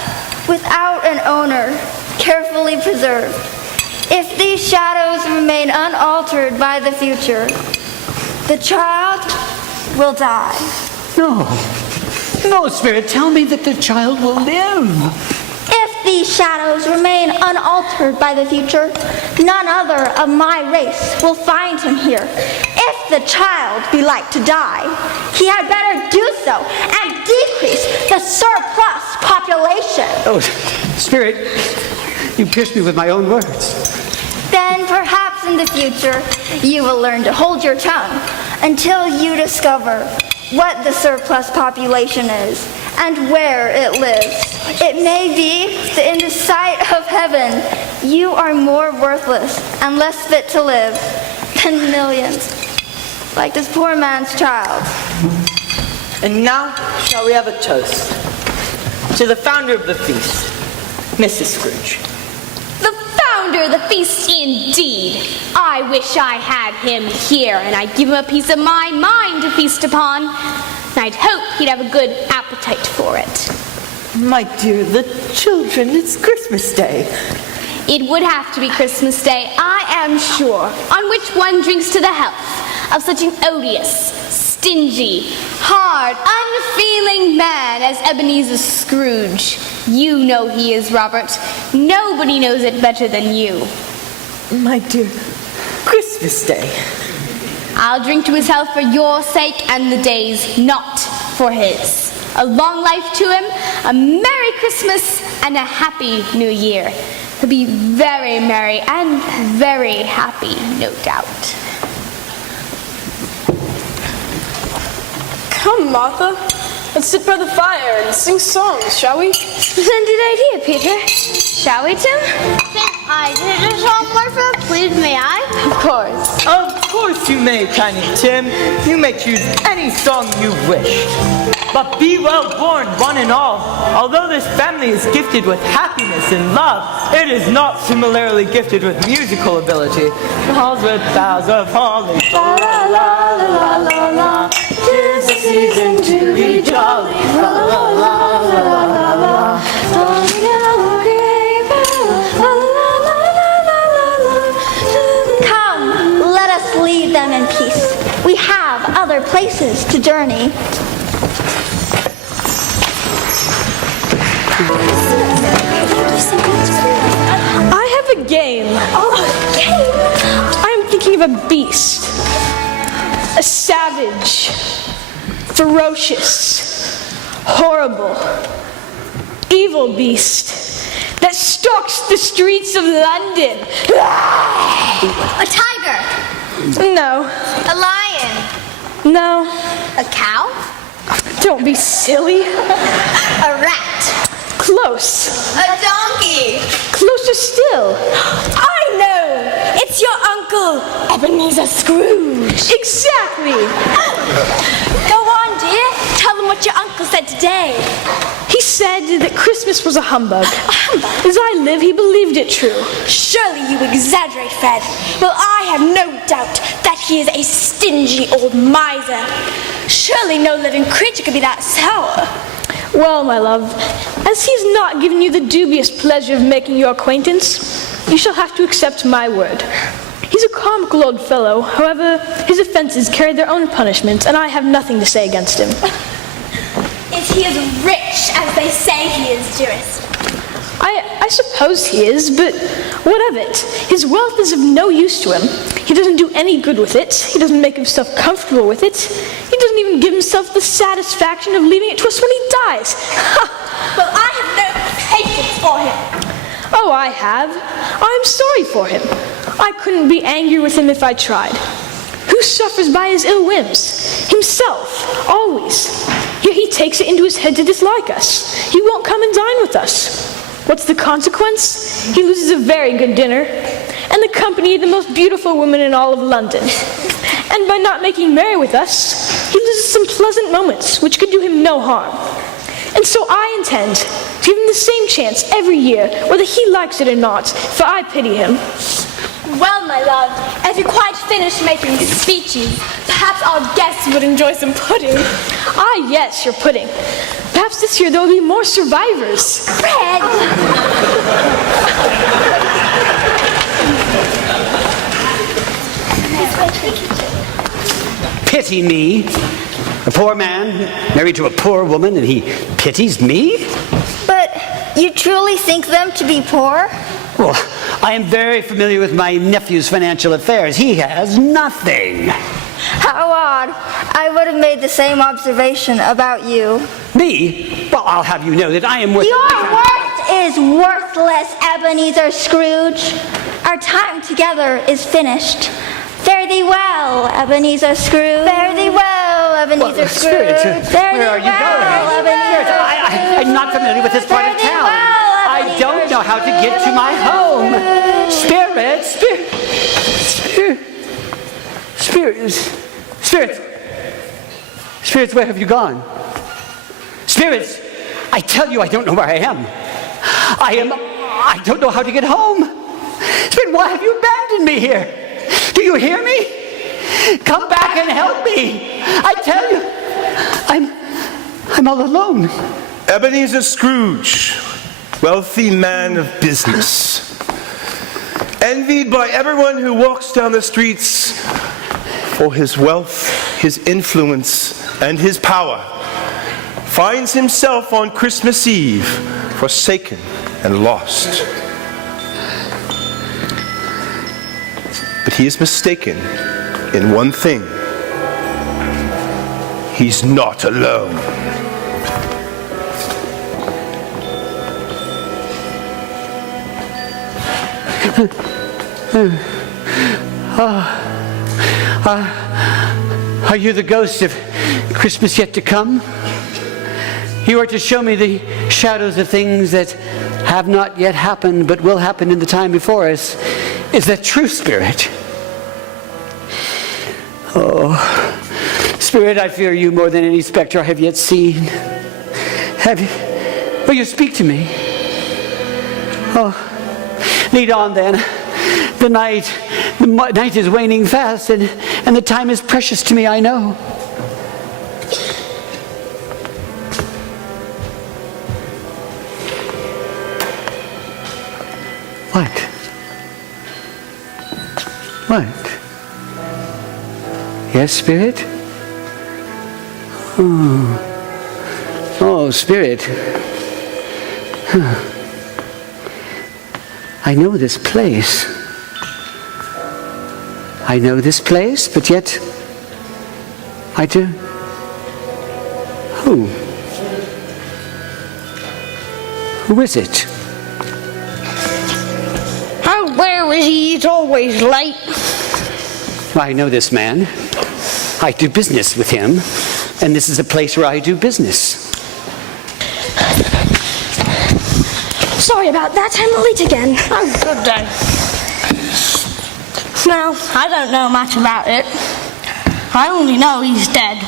without an owner, carefully preserved. If these shadows remain unaltered by the future, the child will die. No, Spirit, tell me that the child will live. If these shadows remain unaltered by the future, none other of my race will find him here. If the child be like to die, he had better do so and decrease the surplus population. Oh, Spirit, you pierced me with my own words. Then perhaps in the future you will learn to hold your tongue until you discover what the surplus population is and where it lives. It may be that in the sight of heaven you are more worthless and less fit to live than millions, like this poor man's child. And now shall we have a toast to the founder of the feast, Mrs. Scrooge. The founder of the feast, indeed. I wish I had him here, and I'd give him a piece of my mind to feast upon. And I'd hope he'd have a good appetite for it. My dear, the children, it's Christmas Day. It would have to be Christmas Day, I am sure, on which one drinks to the health of such an odious, stingy, hard, unfeeling man as Ebenezer Scrooge. You know he is, Robert. Nobody knows it better than you. My dear, Christmas Day. I'll drink to his health for your sake and the day's, not for his. A long life to him, a Merry Christmas, and a Happy New Year. He'll be very merry and very happy, no doubt. Come, Martha. Let's sit by the fire and sing songs, shall we? Splendid idea, Peter. Shall we, Tim? Can I do a song, Martha? Please, may I? Of course. Of course you may, Tiny Tim. You may choose any song you wish. But be well born, one and all. Although this family is gifted with happiness and love, it is not similarly gifted with musical ability. Halls with boughs of holly. La la la la la la. 'Tis the season to be jolly. La la la la la la. Come, let us leave them in peace. We have other places to journey. I have a game. Oh, game! I'm thinking of a beast. A savage, ferocious, horrible, evil beast that stalks the streets of London. A tiger. No, A lion. no, A cow. don't be silly. A rat. Close. A donkey. Closer still. I know! It's your uncle, Ebenezer Scrooge. Exactly. Go on, dear. Tell them what your uncle said today. He said that Christmas was a humbug. As I live, he believed it true. Surely you exaggerate, Fred. Well, I have no doubt that he is a stingy old miser. Surely no living creature could be that sour. Well, my love, as he's not given you the dubious pleasure of making your acquaintance, you shall have to accept my word. He's a comical old fellow. However, his offenses carry their own punishment, and I have nothing to say against him. Is he as rich as they say he is, dearest? I suppose he is, but what of it? His wealth is of no use to him. He doesn't do any good with it. He doesn't make himself comfortable with it. He doesn't even give himself the satisfaction of leaving it to us when he dies. Well, I have no patience for him. Oh, I have. I'm sorry for him. I couldn't be angry with him if I tried. Who suffers by his ill whims? Himself, always. Yet he takes it into his head to dislike us. He won't come and dine with us. What's the consequence? He loses a very good dinner, and the company of the most beautiful woman in all of London. And by not making merry with us, he loses some pleasant moments which could do him no harm. And so I intend to give him the same chance every year, whether he likes it or not, for I pity him. Well, my love, as you're quite finished making speeches, perhaps our guests would enjoy some pudding. Ah, yes, your pudding. Perhaps this year there will be more survivors. Fred! Pity me? A poor man married to a poor woman, and he pities me? But you truly think them to be poor? Well, I am very familiar with my nephew's financial affairs. He has nothing. How odd. I would have made the same observation about you. Me? Well, I'll have you know that I am worth... Your worth is worthless, Ebenezer Scrooge. Our time together is finished. Fare thee well, Ebenezer Scrooge. Fare thee well, Ebenezer Scrooge. Where are you going? I'm not familiar with this part of town. I don't know how to get to my home. Spirits, where have you gone? Spirits, I tell you, I don't know where I am. I don't know how to get home. Spirit, why have you abandoned me here? Do you hear me? Come back and help me. I tell you, I'm all alone. Ebenezer Scrooge, wealthy man of business, envied by everyone who walks down the streets for his wealth, his influence, and his power, finds himself on Christmas Eve forsaken and lost. But he is mistaken in one thing. He's not alone. Are you the ghost of Christmas yet to come? You are to show me the shadows of things that have not yet happened, but will happen in the time before us. Is that true, Spirit? Oh, Spirit, I fear you more than any specter I have yet seen. Will you speak to me? Oh, lead on then. The night is waning fast, and the time is precious to me, I know. What? Yes, Spirit? Oh, Spirit. Huh. I know this place. I know this place, but yet I do. Who? Who is it? Where is he? He's always late. I know this man. I do business with him, and this is a place where I do business. Sorry about that. I'm late again. Oh, good day. No, I don't know much about it. I only know he's dead.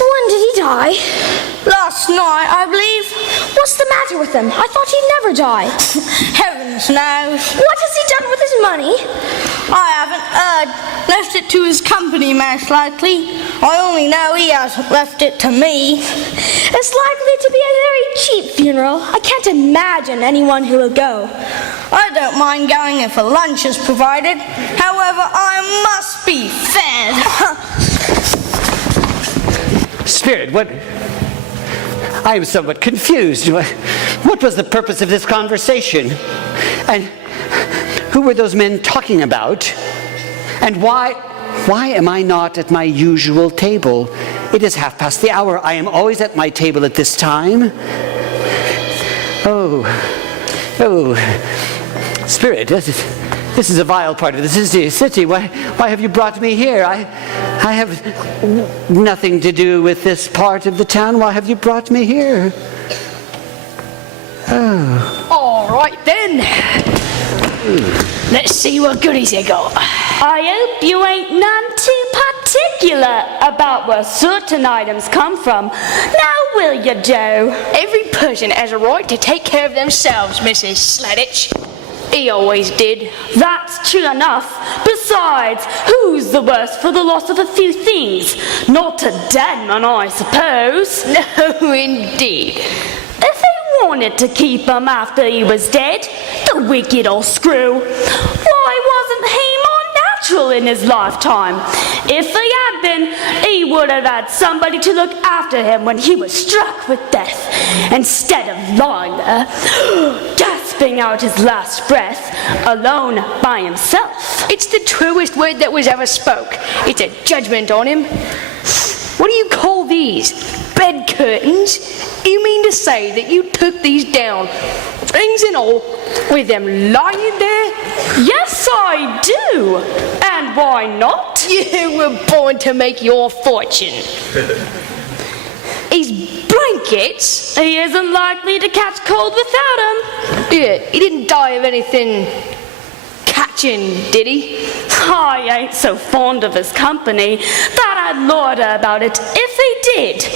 When did he die? Last night, I believe. What's the matter with him? I thought he'd never die. Heavens knows. What has he done with his money? I haven't heard. Left it to his company, most likely. I only know he hasn't left it to me. It's likely to be a very cheap funeral. I can't imagine anyone who will go. I don't mind going if a lunch is provided. However, I must be fed. Spirit, what? I am somewhat confused. What was the purpose of this conversation? And who were those men talking about? And why am I not at my usual table? It is 1:30. I am always at my table at this time. Oh, Spirit, this is a vile part of the city. Why have you brought me here? I have nothing to do with this part of the town. Why have you brought me here? Oh. All right then. Let's see what goodies you got. I hope you ain't none too particular about where certain items come from. Now, will you, Joe? Every person has a right to take care of themselves, Mrs. Sladich. He always did. That's true enough. Besides, who's the worse for the loss of a few things? Not a dead man, I suppose. No, indeed. If he wanted to keep him after he was dead, the wicked old screw, why wasn't he more natural in his lifetime? If he had been, he would have had somebody to look after him when he was struck with death, instead of lying there, gasping out his last breath, alone by himself. It's the truest word that was ever spoke. It's a judgment on him. What do you call these? Bed curtains? You mean to say that you took these down, rings and all, with them lying there? Yes, I do. And why not? You were born to make your fortune. His blankets? He isn't likely to catch cold without them. Yeah, he didn't die of anything catching, did he? I ain't so fond of his company that I'd loiter about it if he did.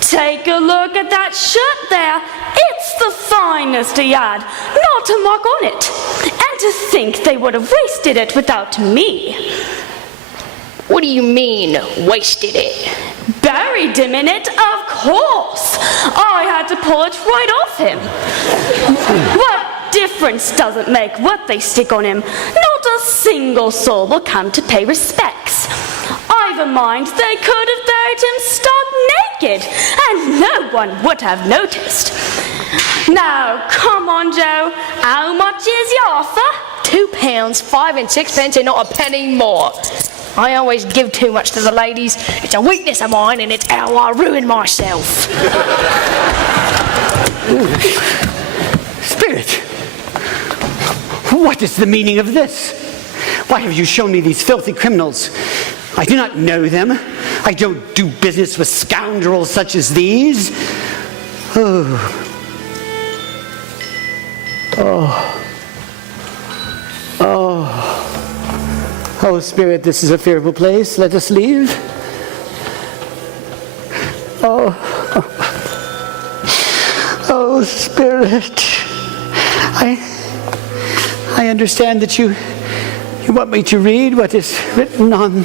Take a look at that shirt there. It's the finest he had, not a mark on it. And to think they would have wasted it without me. What do you mean, wasted it? Buried him in it, of course. I had to pull it right off him. What difference does it make what they stick on him? Not a single soul will come to pay respects. I've a mind they could have buried him stark naked, and no one would have noticed. Now, come on, Joe. How much is your offer? £2, 5 and 6 pence, and not a penny more. I always give too much to the ladies. It's a weakness of mine, and it's how I ruin myself. Spirit, what is the meaning of this? Why have you shown me these filthy criminals? I do not know them. I don't do business with scoundrels such as these. Oh, Spirit, this is a fearful place. Let us leave. Oh, Spirit. I understand that you want me to read what is written on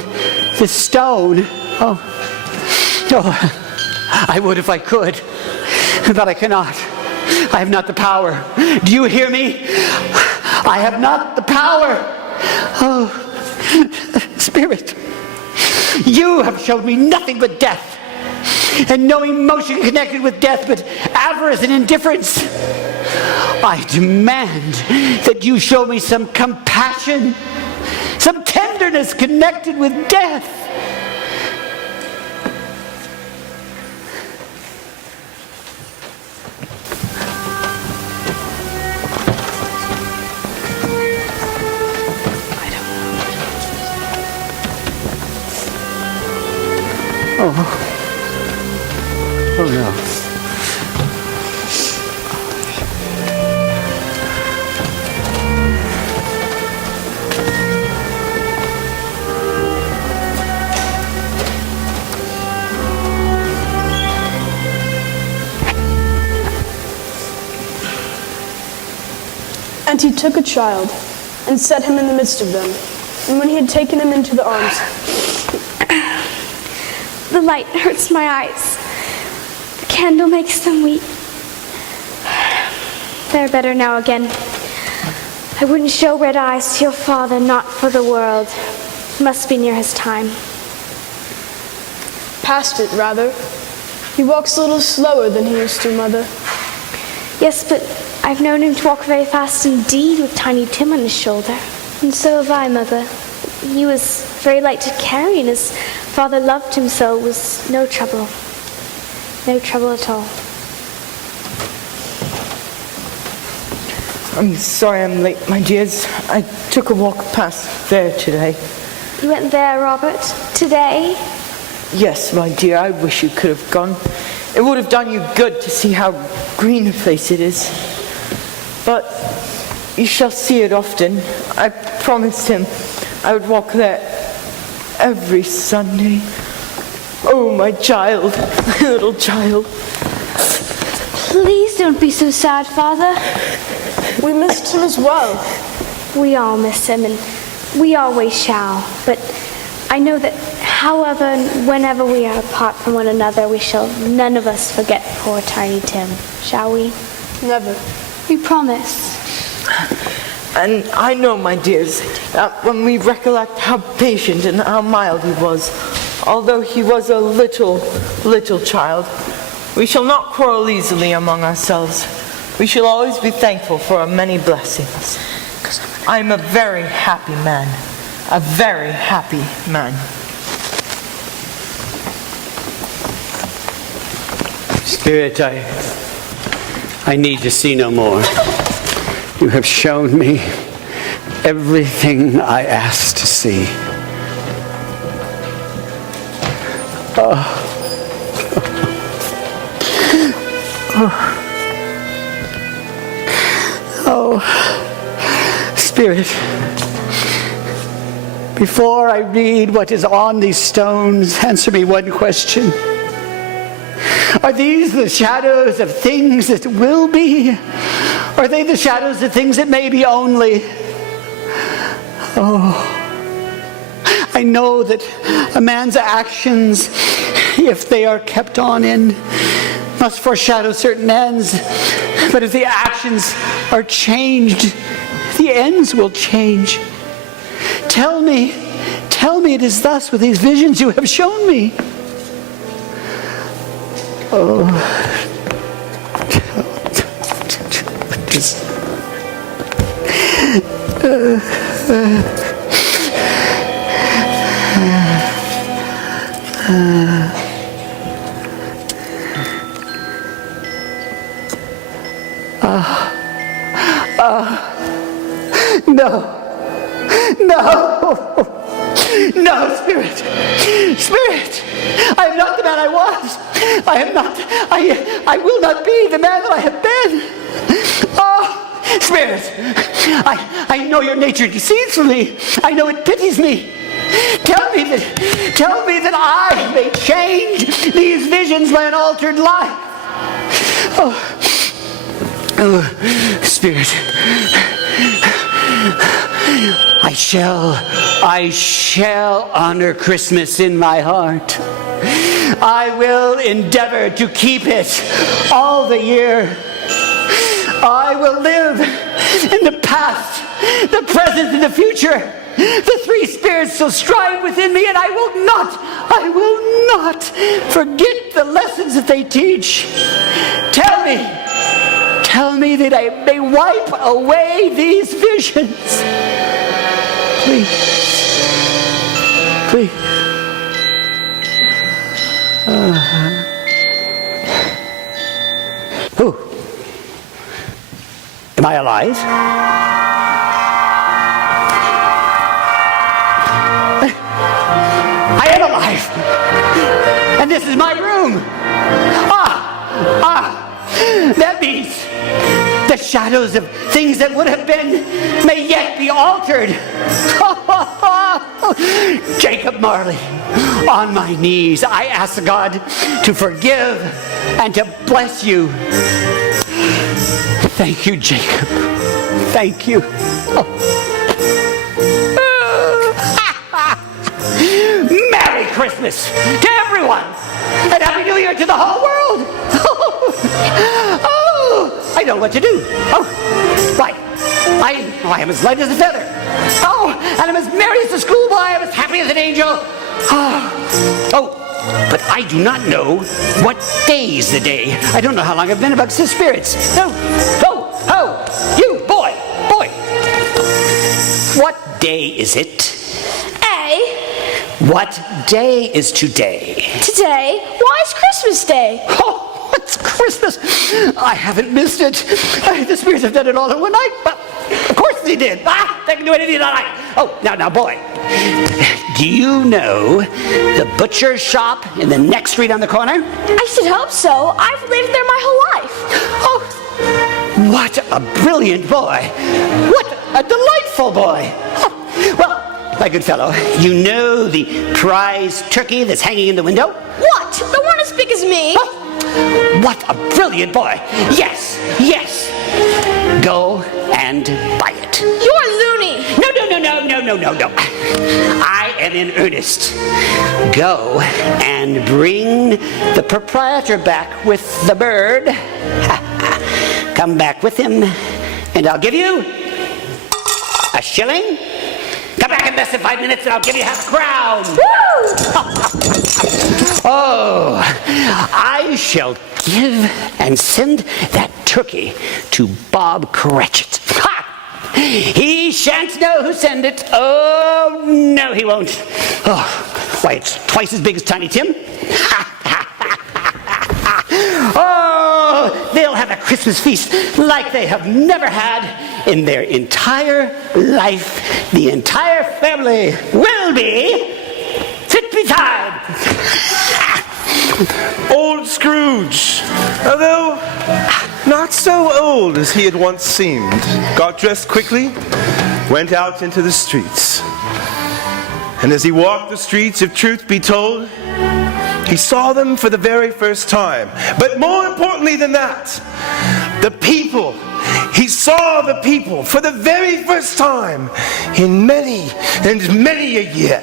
this stone. Oh, I would if I could, but I cannot. I have not the power. Do you hear me? I have not the power. Oh, Spirit, you have showed me nothing but death, and no emotion connected with death but avarice and indifference. I demand that you show me some compassion, some tenderness connected with death. Oh no. And he took a child and set him in the midst of them. And when he had taken him into the arms, The light hurts my eyes. The candle makes them weep. They're better now again. I wouldn't show red eyes to your father, not for the world. He must be near his time. past it, rather. He walks a little slower than he used to, Mother. Yes, but I've known him to walk very fast indeed with Tiny Tim on his shoulder. And so have I, Mother. He was very light to carry, and his father loved him so it was no trouble. No trouble at all. I'm sorry I'm late, my dears. I took a walk past there today. You went there, Robert? Today? Yes, my dear, I wish you could have gone. It would have done you good to see how green a place it is. But you shall see it often. I promised him I would walk there every Sunday. Oh, my child, my little child. Please don't be so sad, Father. We missed him as well. We all miss him, and we always shall. But I know that however and whenever we are apart from one another, we shall none of us forget poor Tiny Tim, shall we? Never. We promise. And I know, my dears, that when we recollect how patient and how mild he was, although he was a little child, we shall not quarrel easily among ourselves. We shall always be thankful for our many blessings. I am a very happy man. A very happy man. Spirit, I need to see no more. You have shown me everything I asked to see. Spirit, before I read what is on these stones, answer me one question. Are these the shadows of things that will be? Or are they the shadows of things that may be only? Oh, I know that a man's actions, if they are kept on in, must foreshadow certain ends. But if the actions are changed, the ends will change. Tell me it is thus with these visions you have shown me. No. No, Spirit! Spirit! I am not the man I was! I am not, I will not be the man that I have been! Oh, Spirit! I know your nature deceits me. I know it pities me. Tell me that I may change these visions by an altered life. Oh, Spirit. I shall honor Christmas in my heart. I will endeavor to keep it all the year. I will live in the past, the present, and the future. The three spirits shall strive within me, and I will not forget the lessons that they teach. Tell me that I may wipe away these visions. Please. Who? Am I alive? I am alive. And this is my room. That means the shadows of things that would have been may yet be altered. Jacob Marley, on my knees, I ask God to forgive and to bless you. Thank you, Jacob. Thank you. Merry Christmas to everyone, and Happy New Year to the whole world. I know what to do. Right. I am as light as a feather. And I'm as merry as a schoolboy. I'm as happy as an angel. But I do not know what day is the day. I don't know how long I've been amongst the spirits. You, boy. What day is it? What day is today? Today? Why is Christmas Day? It's Christmas. I haven't missed it. The spirits have done it all in one night. But of course they did. They can do anything all night. Now, boy. Do you know the butcher shop in the next street on the corner? I should hope so. I've lived there my whole life. What a brilliant boy. What a delightful boy. Well, my good fellow, you know the prize turkey that's hanging in the window? What? The one as big as me? What a brilliant boy. Yes. Go and buy it. You're loony. No. I am in earnest. Go and bring the proprietor back with the bird. Come back with him, and I'll give you a shilling. Come back in less than 5 minutes, and I'll give you half a crown. Woo! I shall give and send that turkey to Bob Cratchit. He shan't know who sent it. Oh, no, he won't. Why, it's twice as big as Tiny Tim. They'll have a Christmas feast like they have never had in their entire life. The entire family will be fit beside. Old Scrooge, although not so old as he had once seemed, got dressed quickly, went out into the streets. And as he walked the streets, if truth be told, he saw them for the very first time. But more importantly than that, the people. He saw the people for the very first time in many and many a year.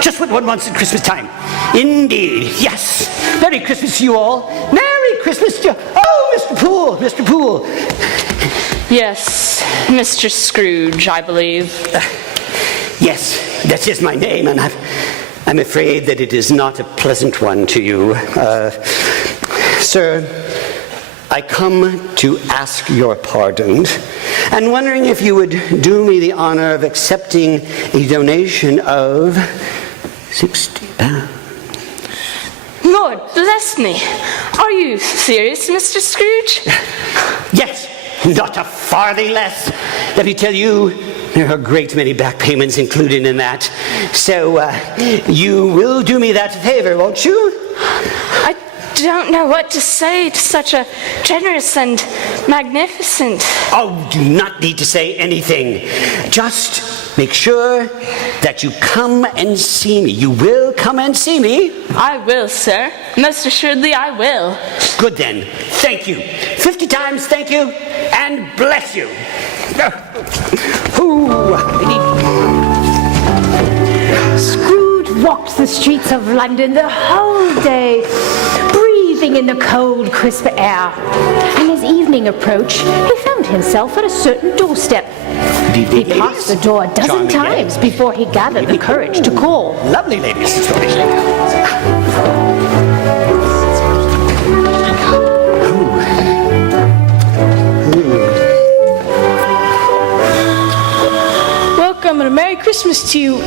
Just what one wants at Christmas time. Indeed, yes. Merry Christmas to you all. Merry Christmas to you. Oh, Mr. Poole. Yes, Mr. Scrooge, I believe. Yes, that is my name, and I'm afraid that it is not a pleasant one to you. Sir, I come to ask your pardon, and wondering if you would do me the honor of accepting a donation of 60. Lord bless me. Are you serious, Mr. Scrooge? Yes, not a farthing less. Let me tell you, there are a great many back payments included in that. So you will do me that favor, won't you? I don't know what to say to such a generous and magnificent... Oh, do not need to say anything. Just make sure that you come and see me. You will come and see me. I will, sir. Most assuredly I will. Good then. Thank you. 50 times thank you, and bless you. Scrooge walked the streets of London the whole day, breathing in the cold, crisp air. And as evening approached, he found himself at a certain doorstep. He passed the door a dozen times before he gathered the courage to call. Lovely ladies. Welcome and a Merry Christmas to you,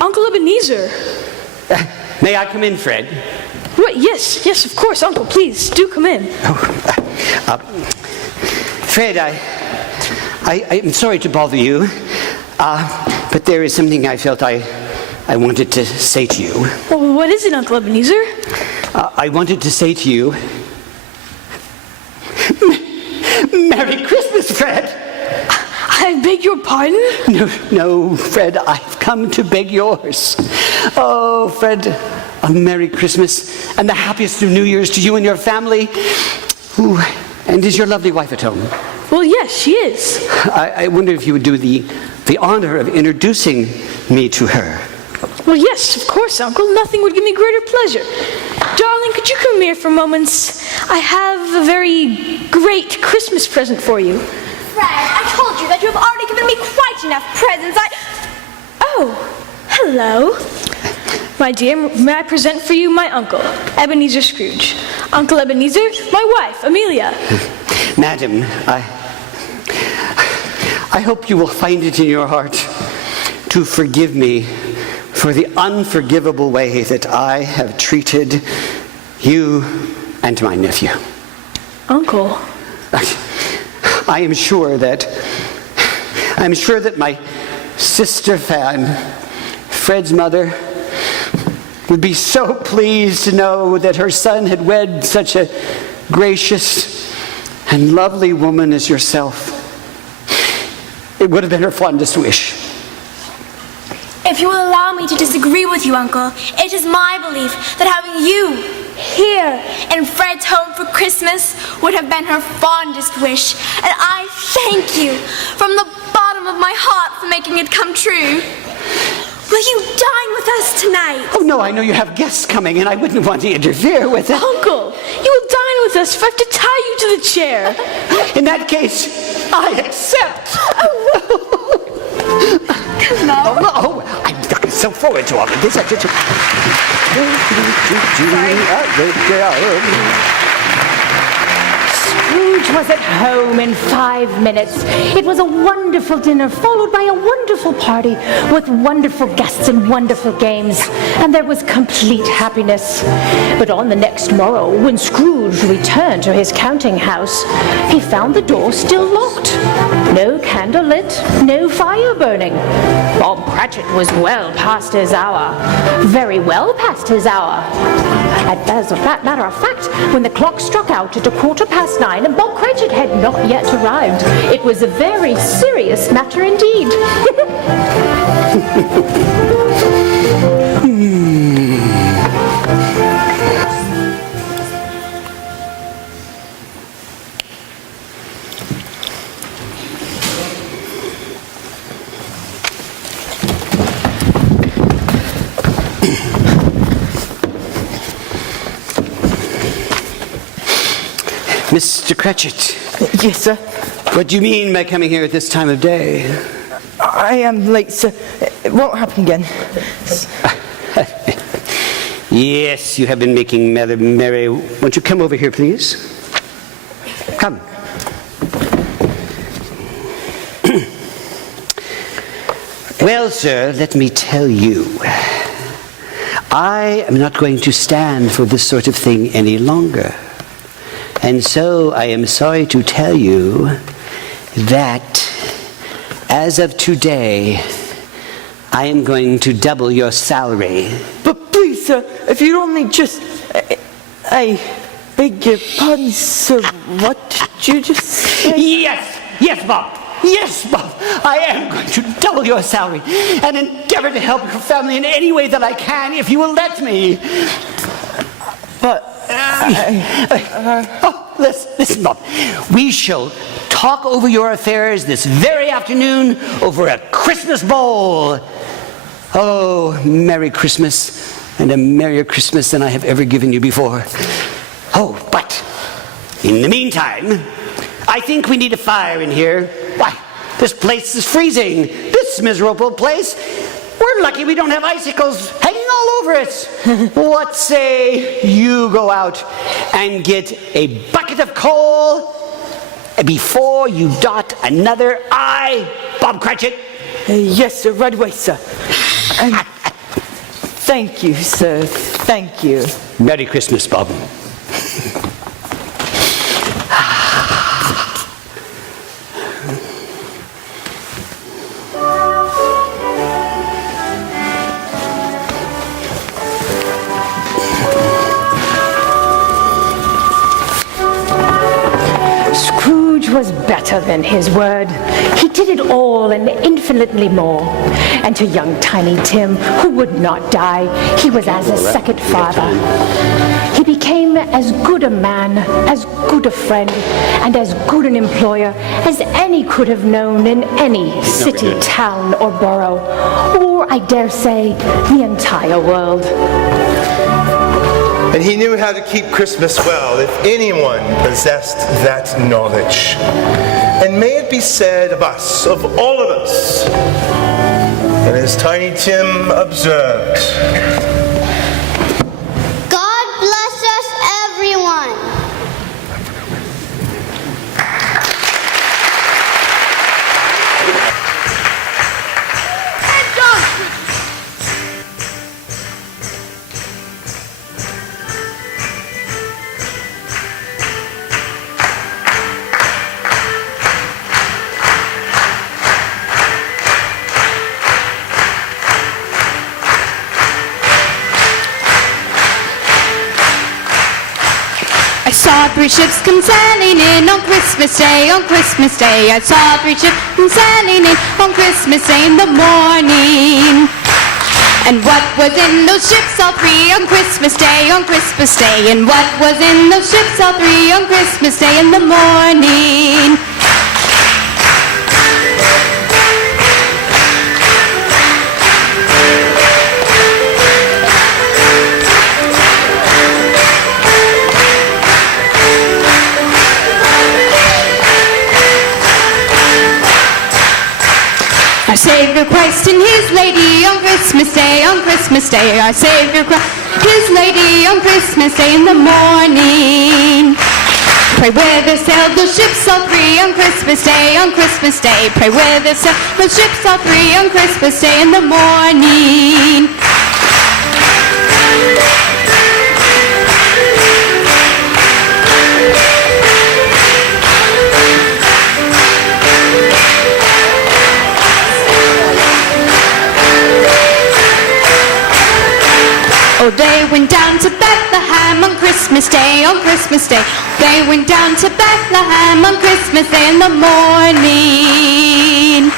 Uncle Ebenezer. May I come in, Fred? What? Yes, of course, Uncle. Please, do come in. Fred, I'm sorry to bother you, but there is something I felt I wanted to say to you. Well, what is it, Uncle Ebenezer? I wanted to say to you, Merry Christmas, Fred! I beg your pardon? No, Fred, I've come to beg yours. Oh, Fred, a Merry Christmas and the happiest of New Year's to you and your family. Ooh, and is your lovely wife at home? Well, yes, she is. I wonder if you would do the honor of introducing me to her. Well, yes, of course, Uncle. Nothing would give me greater pleasure. Darling, could you come here for moments? I have a very great Christmas present for you. Fred, I told you that you have already given me quite enough presents. Oh, hello. My dear, may I present for you my uncle, Ebenezer Scrooge. Uncle Ebenezer, my wife, Amelia. Madam, I hope you will find it in your heart to forgive me for the unforgivable way that I have treated you and my nephew. Uncle. I am sure that my sister Fan, Fred's mother, would be so pleased to know that her son had wed such a gracious and lovely woman as yourself. It would have been her fondest wish. If you will allow me to disagree with you, Uncle, it is my belief that having you here in Fred's home for Christmas would have been her fondest wish. And I thank you from the bottom of my heart for making it come true. Will you dine with us tonight? Oh, no, I know you have guests coming, and I wouldn't want to interfere with it. Uncle, you will dine with us if I have to tie you to the chair. In that case, I accept. Come on. Oh, I'm looking so forward to all of this. Scrooge was at home in 5 minutes. It was a wonderful dinner, followed by a wonderful party with wonderful guests and wonderful games, and there was complete happiness. But on the next morrow, when Scrooge returned to his counting house, he found the door still locked. No candle lit, no fire burning. Bob Cratchit was well past his hour. Very well past his hour. As a matter of fact, when the clock struck out at 9:15 and Bob Cratchit had not yet arrived, it was a very serious matter indeed. Mr. Cratchit. Yes, sir? What do you mean by coming here at this time of day? I am late, sir. It won't happen again. Yes, you have been making merry. Won't you come over here, please? Come. Well, sir, let me tell you. I am not going to stand for this sort of thing any longer. And so I am sorry to tell you that as of today, I am going to double your salary. But please, sir, if you'd only just... I beg your pardon, sir. What did you just say? Yes, Bob. Yes, Bob. I am going to double your salary and endeavor to help your family in any way that I can, if you will let me. But... Listen, Bob. We shall talk over your affairs this very afternoon over a Christmas bowl. Oh, Merry Christmas, and a merrier Christmas than I have ever given you before. Oh, but in the meantime, I think we need a fire in here. Why, this place is freezing. This miserable place. We're lucky we don't have icicles hanging all over it. What say you go out and get a bucket of coal before you dot another I, Bob Cratchit? Yes, sir, right away, sir. And thank you, sir. Thank you. Merry Christmas, Bob. Scrooge was better than his word. He did it all and infinitely more. And to young Tiny Tim, who would not die, he was as a second father. He became as good a man, as good a friend, and as good an employer as any could have known in any city, town, or borough, or, I dare say, the entire world. And he knew how to keep Christmas well, if anyone possessed that knowledge. And may it be said of us, of all of us, and as Tiny Tim observed, God bless us, everyone. I saw 3 ships come sailing in on Christmas Day, on Christmas Day. I saw 3 ships come sailing in on Christmas Day in the morning. And what was in those ships, all 3 on Christmas Day, on Christmas Day? And what was in those ships, all 3 on Christmas Day in the morning? Our Savior Christ and His Lady on Christmas Day, on Christmas Day. Our Savior Christ, His Lady on Christmas Day in the morning. Pray with us, sail those ships all 3 on Christmas Day, on Christmas Day. Pray with us, sail those ships all 3 on Christmas Day in the morning. Oh, they went down to Bethlehem on Christmas Day, on Christmas Day. They went down to Bethlehem on Christmas Day in the morning.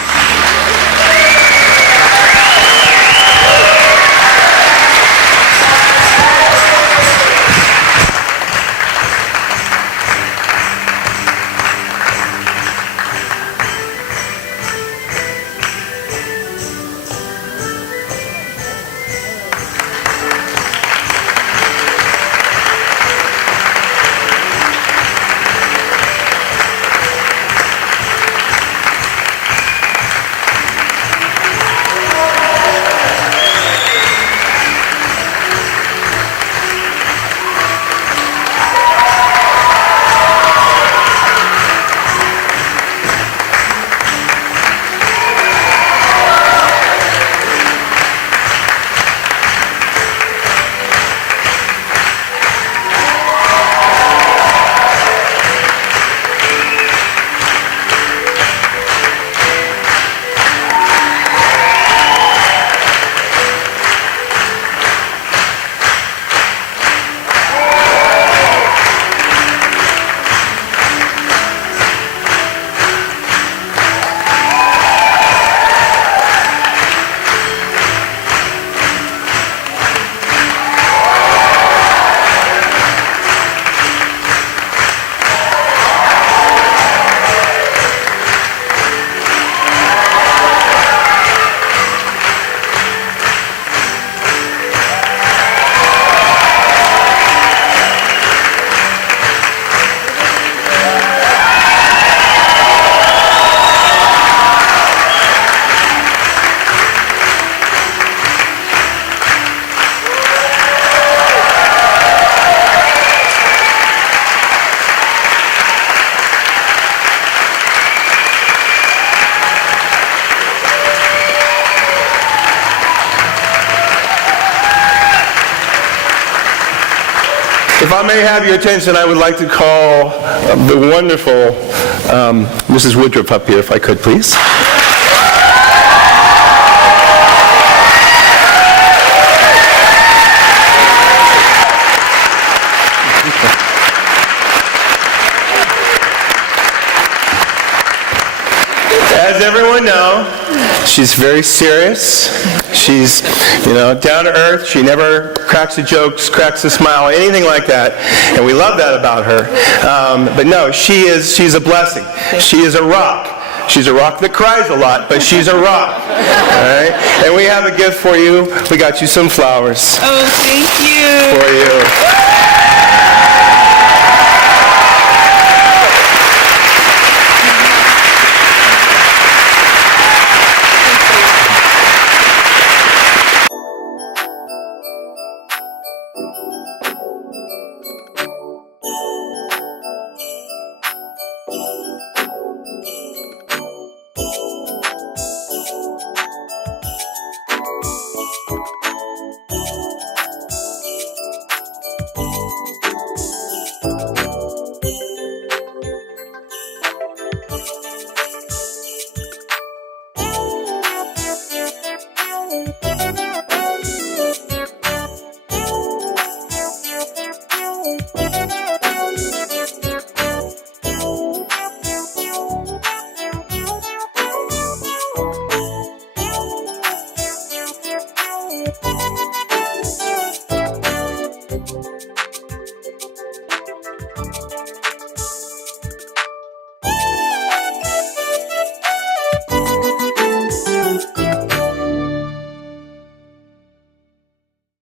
If I may have your attention, I would like to call the wonderful Mrs. Woodruff up here, if I could, please. As everyone knows, she's very serious. She's, down to earth. She never cracks a joke, cracks a smile, anything like that. And we love that about her. But no, she's a blessing. She is a rock. She's a rock that cries a lot, but she's a rock. All right? And we have a gift for you. We got you some flowers. Oh, thank you. For you.